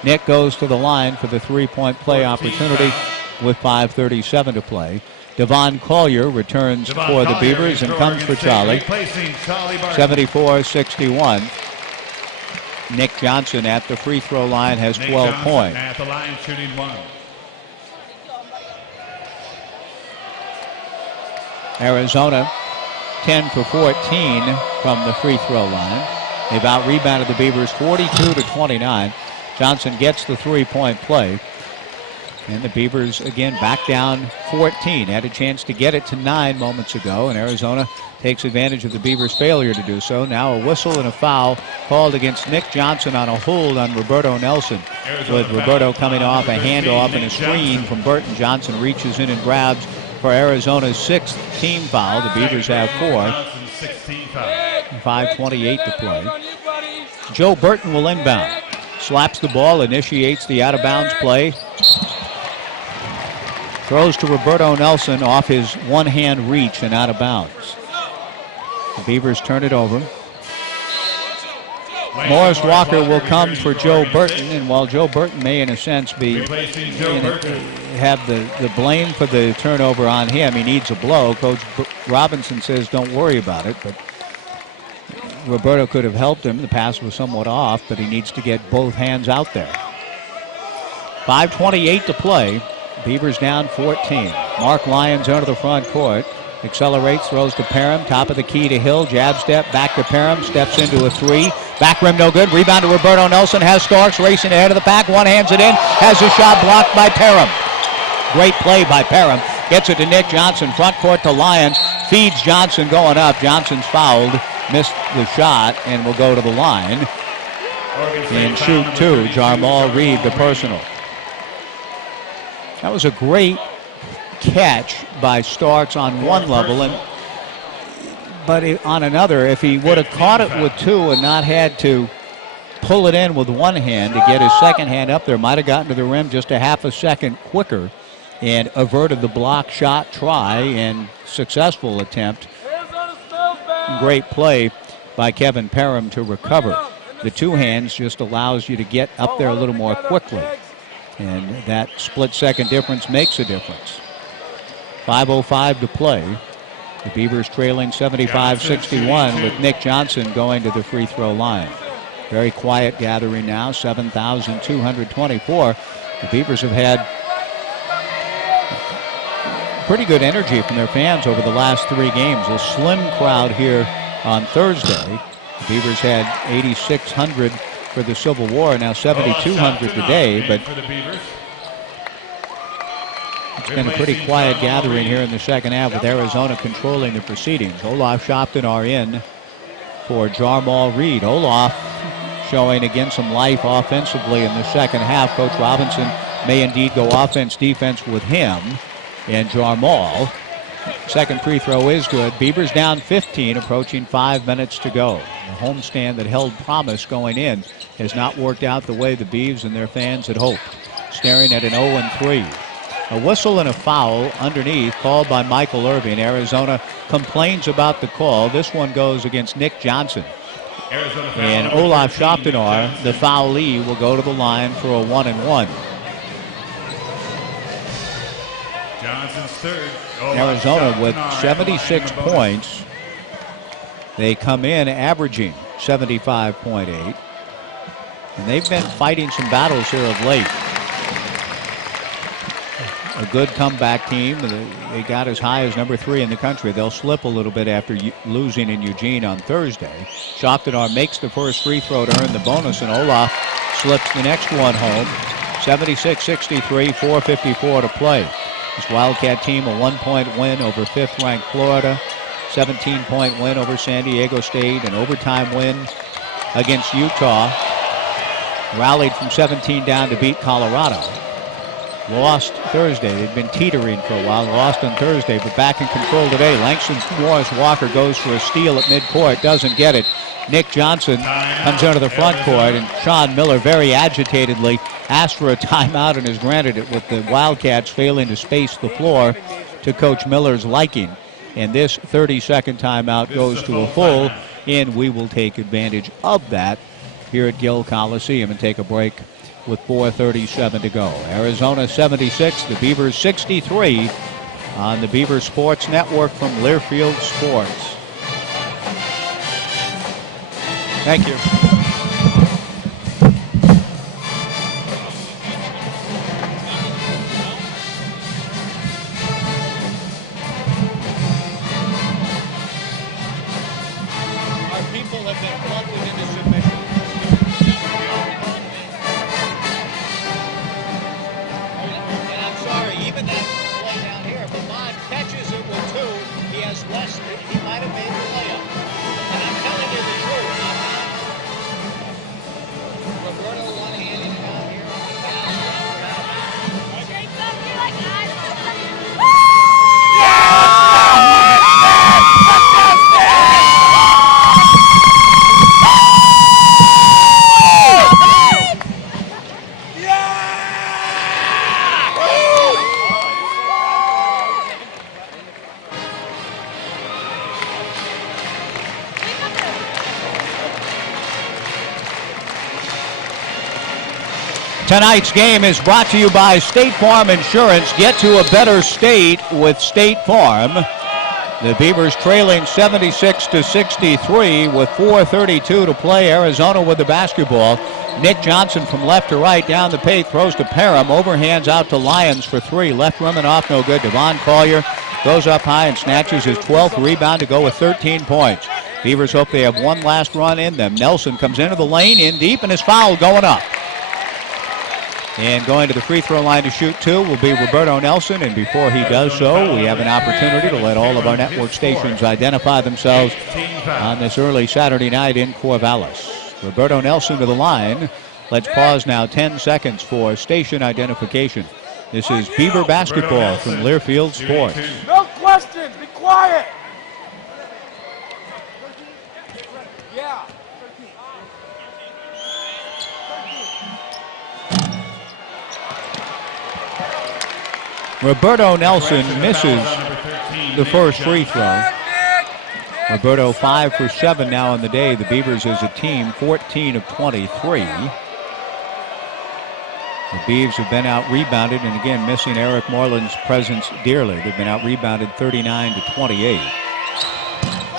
Nick goes to the line for the three-point play opportunity with 5:37 to play. Devon Collier returns for the Beavers and comes for Charlie. 74-61. Nick Johnson at the free throw line has 12 points. At the line shooting one. Arizona 10 for 14 from the free throw line. They've out-rebounded the Beavers 42-29. Johnson gets the three-point play. And the Beavers, again, back down 14. Had a chance to get it to 9 moments ago, and Arizona takes advantage of the Beavers' failure to do so. Now a whistle and a foul called against Nick Johnson on a hold on Roberto Nelson. With Roberto coming off a handoff and a screen from Burton. Johnson reaches in and grabs for Arizona's 6th team foul. The Beavers have 4. 5:28 to play. Joe Burton will inbound. Slaps the ball, initiates the out-of-bounds play. Throws to Roberto Nelson off his one-hand reach and out of bounds. The Beavers turn it over. Morris Walker will come for Joe Burton, and while Joe Burton may, in a sense, have the blame for the turnover on him, he needs a blow. Coach Robinson says don't worry about it, but Roberto could have helped him. The pass was somewhat off, but he needs to get both hands out there. 5:28 to play. Beavers down 14. Mark Lyons out of the front court. Accelerates, throws to Parham. Top of the key to Hill. Jab step, back to Parham. Steps into a three. Back rim no good. Rebound to Roberto Nelson. Has Starks racing ahead of the pack. One hands it in. Has a shot blocked by Parham. Great play by Parham. Gets it to Nick Johnson. Front court to Lyons. Feeds Johnson going up. Johnson's fouled. Missed the shot and will go to the line. And shoot two. Jarmal Reed, the personal. That was a great catch by Starks on one level, but on another, if he would have caught it with two and not had to pull it in with one hand to get his second hand up there, might have gotten to the rim just a half a second quicker and averted the block shot try and successful attempt. Great play by Kevin Parham to recover. The two hands just allows you to get up there a little more quickly. And that split-second difference makes a difference. 5:05 to play. The Beavers trailing 75-61 with Nick Johnson going to the free throw line. Very quiet gathering now, 7,224. The Beavers have had pretty good energy from their fans over the last 3 games. A slim crowd here on Thursday. The Beavers had 8,600 for the Civil War, now 7,200 today, but it's been a pretty quiet gathering here in the second half with Arizona controlling the proceedings. Olaf Shopton are in for Jarmal Reed. Olaf showing again some life offensively in the second half. Coach Robinson may indeed go offense-defense with him and Jarmal. Second free throw is good. Beavers down 15, approaching 5 minutes to go. The homestand that held promise going in has not worked out the way the Beavs and their fans had hoped. Staring at an 0-3. A whistle and a foul underneath called by Michael Irving. Arizona complains about the call. This one goes against Nick Johnson. And Olaf Schoptenar, the foulee, will go to the line for a 1-1. Johnson's third. Arizona with 76 points. They come in averaging 75.8. And they've been fighting some battles here of late. A good comeback team. They got as high as number 3 in the country. They'll slip a little bit after losing in Eugene on Thursday. Schoptenar makes the first free throw to earn the bonus, and Olaf slips the next one home. 76-63, 4:54 to play. This Wildcat team, a 1-point win over 5th-ranked Florida, 17-point win over San Diego State, an overtime win against Utah. Rallied from 17 down to beat Colorado. Lost Thursday. They'd been teetering for a while. Lost on Thursday, but back in control today. Langston Morris Walker goes for a steal at midcourt. Doesn't get it. Nick Johnson comes under the front court, and Sean Miller very agitatedly asked for a timeout and has granted it, with the Wildcats failing to space the floor to Coach Miller's liking. And this 30-second timeout goes to a full, and we will take advantage of that here at Gill Coliseum and take a break with 4:37 to go. Arizona 76, the Beavers 63 on the Beaver Sports Network from Learfield Sports. Thank you. Our people have been plugged into submission. And I'm sorry, even that play down here, if Vaughn catches it with 2, he has less than he might have made the layup. And I'm telling you the truth. Roberto one-handed down here on the pass. Shake something like that. Tonight's game is brought to you by State Farm Insurance. Get to a better state with State Farm. The Beavers trailing 76-63 with 4:32 to play. Arizona with the basketball. Nick Johnson from left to right down the paint, throws to Parham, overhands out to Lyons for 3. Left rim and off, no good. Devon Collier goes up high and snatches his 12th rebound to go with 13 points. Beavers hope they have one last run in them. Nelson comes into the lane, in deep, and his foul going up. And going to the free throw line to shoot 2 will be Roberto Nelson. And before he does so, we have an opportunity to let all of our network stations identify themselves on this early Saturday night in Corvallis. Roberto Nelson to the line. Let's pause now 10 seconds for station identification. This is Beaver basketball from Learfield Sports. No questions. Be quiet. Yeah. Roberto Nelson misses the first free throw. Roberto 5 for 7 now in the day. The Beavers as a team 14 of 23. The Beavs have been out-rebounded, and again missing Eric Moreland's presence dearly. They've been out-rebounded 39-28.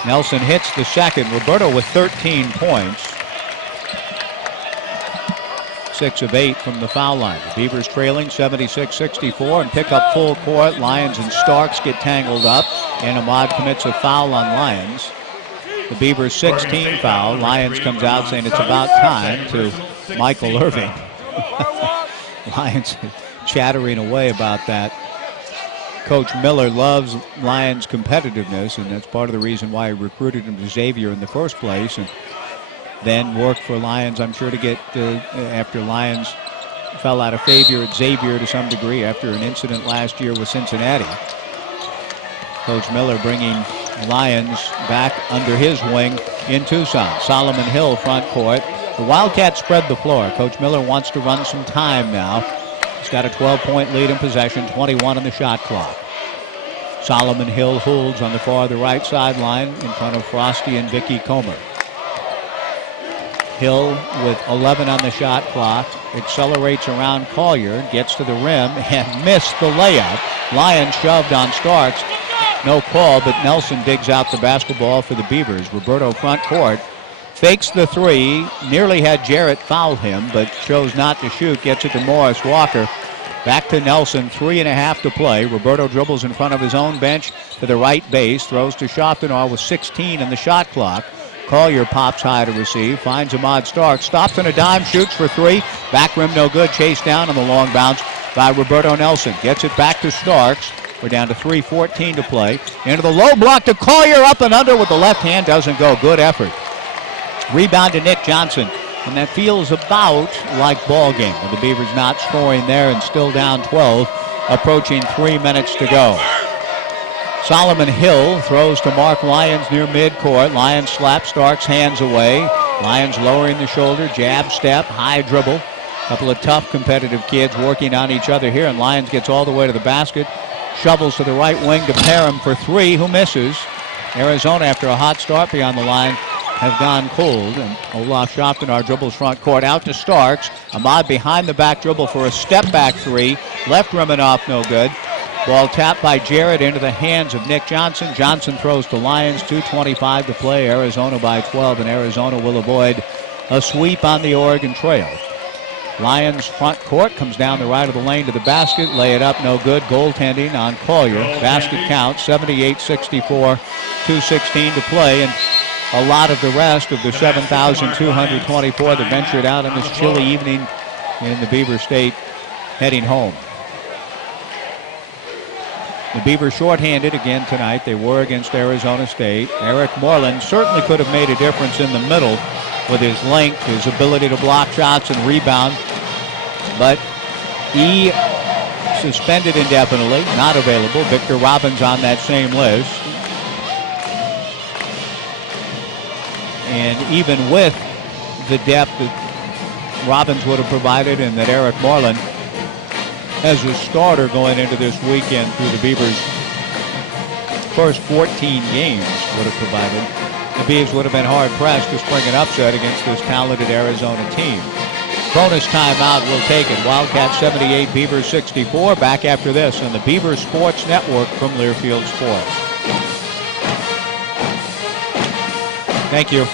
Nelson hits the second. Roberto with 13 points. 6 of 8 from the foul line. The Beavers trailing 76-64 and pick up full court. Lyons and Starks get tangled up, and Ahmad commits a foul on Lyons. The Beavers 16 foul. Lyons comes out saying it's about time to Michael Irving. Lyons chattering away about that. Coach Miller loves Lyons' competitiveness, and that's part of the reason why he recruited him to Xavier in the first place. And then worked for Lyons, I'm sure, to get, after Lyons fell out of favor at Xavier to some degree after an incident last year with Cincinnati. Coach Miller bringing Lions back under his wing in Tucson. Solomon Hill front court. The Wildcats spread the floor. Coach Miller wants to run some time now. He's got a 12-point lead in possession, 21 on the shot clock. Solomon Hill holds on the far the right sideline in front of Frosty and Vicky Comer. Hill with 11 on the shot clock, accelerates around Collier, gets to the rim and missed the layup. Lions shoved on Starks. No call, but Nelson digs out the basketball for the Beavers. Roberto front court, fakes the three, nearly had Jarrett foul him, but chose not to shoot, gets it to Morris Walker. Back to Nelson, 3.5 to play. Roberto dribbles in front of his own bench to the right base, throws to Schoftenar with 16 in the shot clock. Collier pops high to receive, finds Ahmad Stark, stops on a dime, shoots for three. Back rim no good, chased down on the long bounce by Roberto Nelson. Gets it back to Starks. We're down to 3:14 to play. Into the low block to Collier, up and under with the left hand, doesn't go. Good effort. Rebound to Nick Johnson. And that feels about like ball game. With the Beavers not scoring there and still down 12, approaching 3 minutes to go. Solomon Hill throws to Mark Lyons near midcourt. Lyons slaps Stark's hands away. Lyons lowering the shoulder, jab step, high dribble. Couple of tough competitive kids working on each other here, and Lyons gets all the way to the basket. Shovels to the right wing to Parham for three, who misses. Arizona, after a hot start beyond the line, have gone cold, and Olaf Schoftenar dribbles front court out to Starks. Ahmad behind the back dribble for a step back three. Left rim and off, no good. Ball tapped by Jarrett into the hands of Nick Johnson. Johnson throws to Lions, 2:25 to play. Arizona by 12, and Arizona will avoid a sweep on the Oregon Trail. Lions front court, comes down the right of the lane to the basket. Lay it up, no good. Goaltending on Collier. Basket count, 78-64, 2:16 to play. And a lot of the rest of the 7,224 that ventured out on this chilly evening in the Beaver State heading home. The Beavers shorthanded again tonight. They were against Arizona State. Eric Moreland certainly could have made a difference in the middle with his length, his ability to block shots and rebound. But he suspended indefinitely, not available. Victor Robbins on that same list. And even with the depth that Robbins would have provided and that Eric Moreland, as a starter going into this weekend through the Beavers' first 14 games, would have provided, the Beavs would have been hard-pressed to spring an upset against this talented Arizona team. Bonus timeout, we'll take it. Wildcats 78, Beavers 64. Back after this on the Beaver Sports Network from Learfield Sports. Thank you.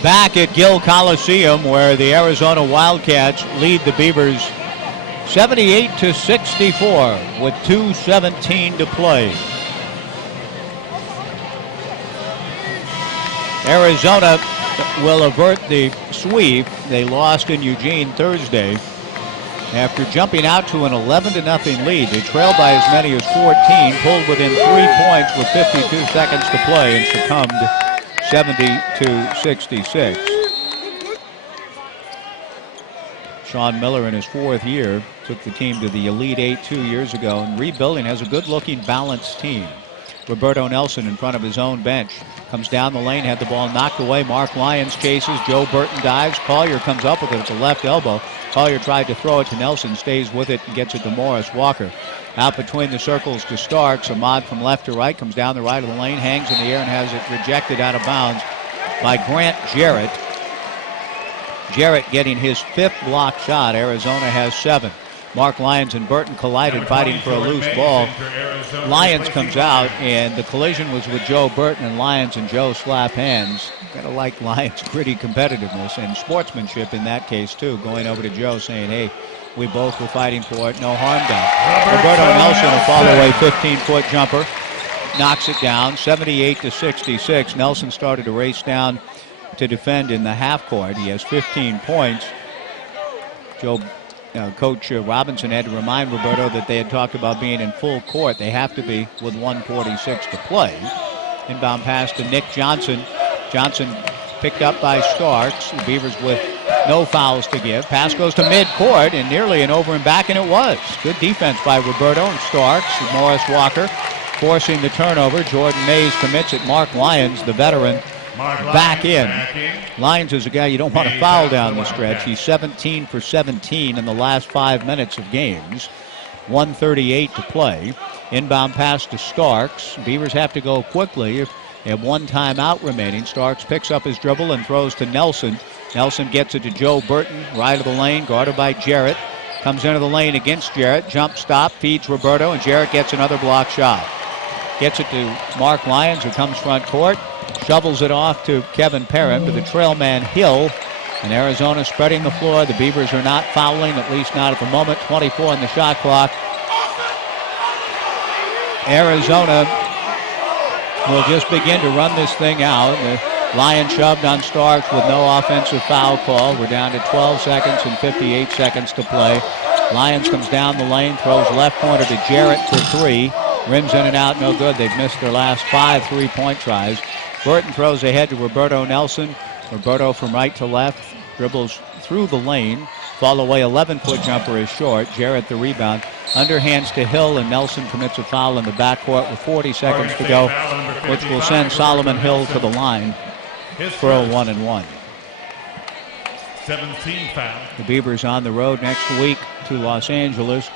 Back at Gill Coliseum, where the Arizona Wildcats lead the Beavers 78-64 with 2:17 to play. Arizona will avert the sweep. They lost in Eugene Thursday after jumping out to an 11-0 lead. They trailed by as many as 14, pulled within 3 points with 52 seconds to play, and succumbed 70-66. Sean Miller, in his fourth year, took the team to the Elite Eight 2 years ago, and rebuilding, has a good-looking, balanced team. Roberto Nelson in front of his own bench. Comes down the lane, had the ball knocked away. Mark Lyons chases. Joe Burton dives. Collier comes up with it at the left elbow. Collier tried to throw it to Nelson, stays with it and gets it to Morris Walker. Out between the circles to Starks. Ahmad from left to right, comes down the right of the lane, hangs in the air and has it rejected out of bounds by Grant Jarrett. Jarrett getting his 5th block shot. Arizona has 7. Mark Lyons and Burton collided, fighting for a loose ball. Lyons comes out, and the collision was with Joe Burton, and Lyons and Joe slap hands. Gotta like Lyons' gritty competitiveness and sportsmanship in that case, too. Going over to Joe saying, hey, we both were fighting for it, no harm done. Roberto Nelson, a fall-away 15-foot jumper, knocks it down, 78-66. Nelson started to race down to defend in the half court. He has 15 points. Coach Robinson had to remind Roberto that they had talked about being in full court. They have to be with 1:46 to play. Inbound pass to Nick Johnson. Johnson picked up by Starks. The Beavers with no fouls to give. Pass goes to midcourt and nearly an over and back, and it was. Good defense by Roberto and Starks. Morris Walker forcing the turnover. Jordan Mays commits it. Mark Lyons, the veteran, back in. Lyons is a guy you don't want to foul down the stretch. He's 17 for 17 in the last 5 minutes of games. 1:38 to play. Inbound pass to Starks. Beavers have to go quickly. They have 1 timeout remaining. Starks picks up his dribble and throws to Nelson. Nelson gets it to Joe Burton, right of the lane, guarded by Jarrett. Comes into the lane against Jarrett. Jump stop, feeds Roberto, and Jarrett gets another block shot. Gets it to Mark Lyons, who comes front court. Shovels it off to Kevin Perrin, to the trail man Hill. And Arizona spreading the floor. The Beavers are not fouling, at least not at the moment. 24 on the shot clock. Arizona will just begin to run this thing out. The Lions shoved on Starks with no offensive foul call. We're down to 12 seconds and 58 seconds to play. Lyons comes down the lane, throws left pointer to Jarrett for 3. Rims in and out, no good. They've missed their last 5 3-point tries. Burton throws ahead to Roberto Nelson. Roberto from right to left, dribbles through the lane. Fall away 11-foot jumper is short. Jarrett the rebound. Underhands to Hill, and Nelson commits a foul in the backcourt with 40 seconds to go, which will send Solomon Hill to the line for a 1-and-1. 17 foul. The Beavers on the road next week to Los Angeles.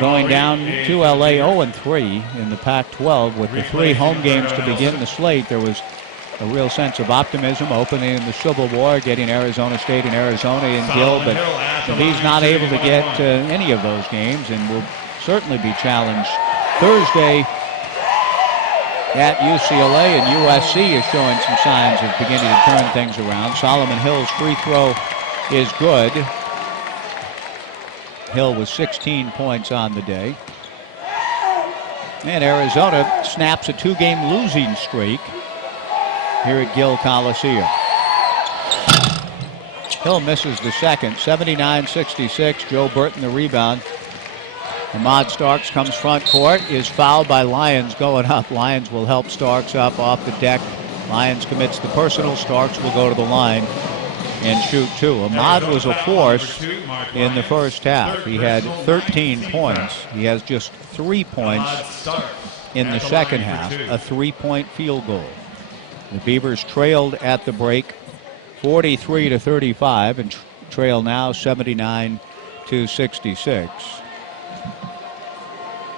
Going down to LA 0-3 in the Pac-12 with the 3 home games to begin the slate. There was a real sense of optimism opening in the Civil War, getting Arizona State and Arizona in Gill, but he's not able to get any of those games and will certainly be challenged Thursday at UCLA, and USC is showing some signs of beginning to turn things around. Solomon Hill's free throw is good. Hill with 16 points on the day. And Arizona snaps a 2-game losing streak here at Gill Coliseum. Hill misses the second, 79-66. Joe Burton the rebound. Ahmad Starks comes front court, is fouled by Lyons going up. Lyons will help Starks up off the deck. Lyons commits the personal. Starks will go to the line and shoot 2. Ahmad was a force in the first half. He had 13 points. He has just 3 points in the second half, a 3-point field goal. The Beavers trailed at the break 43-35 and trail now 79-66.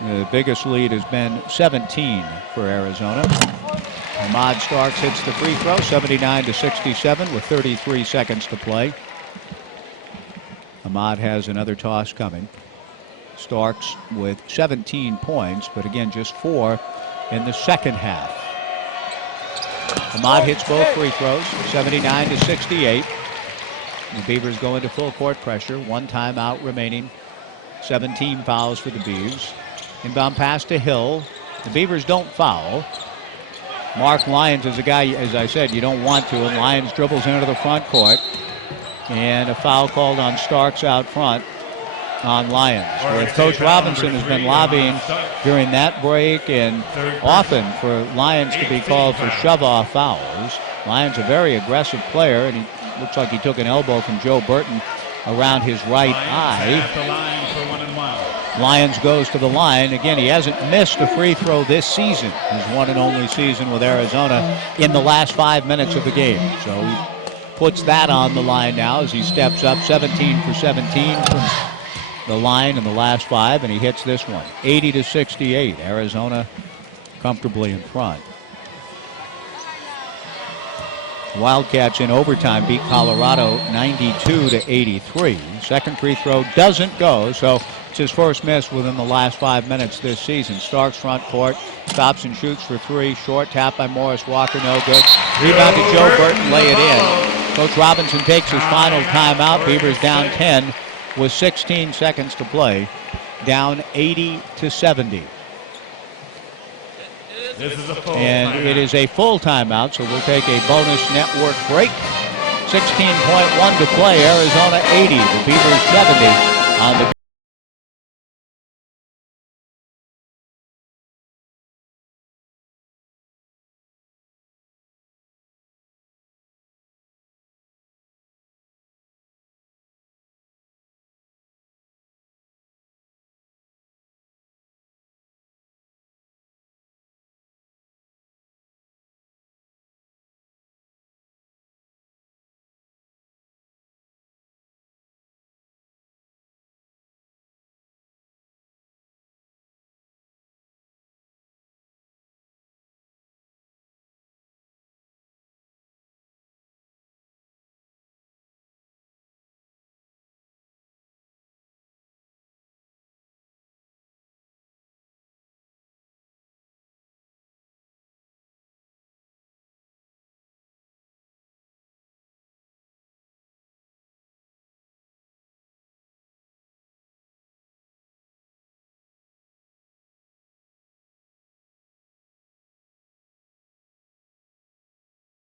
The biggest lead has been 17 for Arizona. Ahmad Starks hits the free throw, 79-67 with 33 seconds to play. Ahmad has another toss coming. Starks with 17 points, but again, just 4 in the second half. Ahmad hits both free throws, 79-68. The Beavers go into full court pressure. 1 timeout remaining. 17 fouls for the Beavs. Inbound pass to Hill. The Beavers don't foul. Mark Lyons is a guy, as I said, you don't want to, and Lyons dribbles into the front court. And a foul called on Starks out front on Lyons. Where Coach Robinson has been lobbying during that break and often for Lyons to be called for shove-off fouls. Lyons a very aggressive player, and he looks like he took an elbow from Joe Burton around his right eye. Lyons goes to the line. Again, he hasn't missed a free throw this season. His one and only season with Arizona in the last 5 minutes of the game. So he puts that on the line now as he steps up 17 for 17 from the line in the last 5, and he hits this one. 80-68. Arizona comfortably in front. Wildcats in overtime beat Colorado 92-83. Second free throw doesn't go, so it's his first miss within the last 5 minutes this season. Starks front court, stops and shoots for 3. Short tap by Morris Walker, no good. Rebound to Joe Burton, lay it in. Coach Robinson takes his final timeout. Beavers down 10 with 16 seconds to play, down 80-70. This is a full And timeout. it is a full timeout, so we'll take a bonus network break. 16.1 to play. Arizona 80, the Beavers 70 on the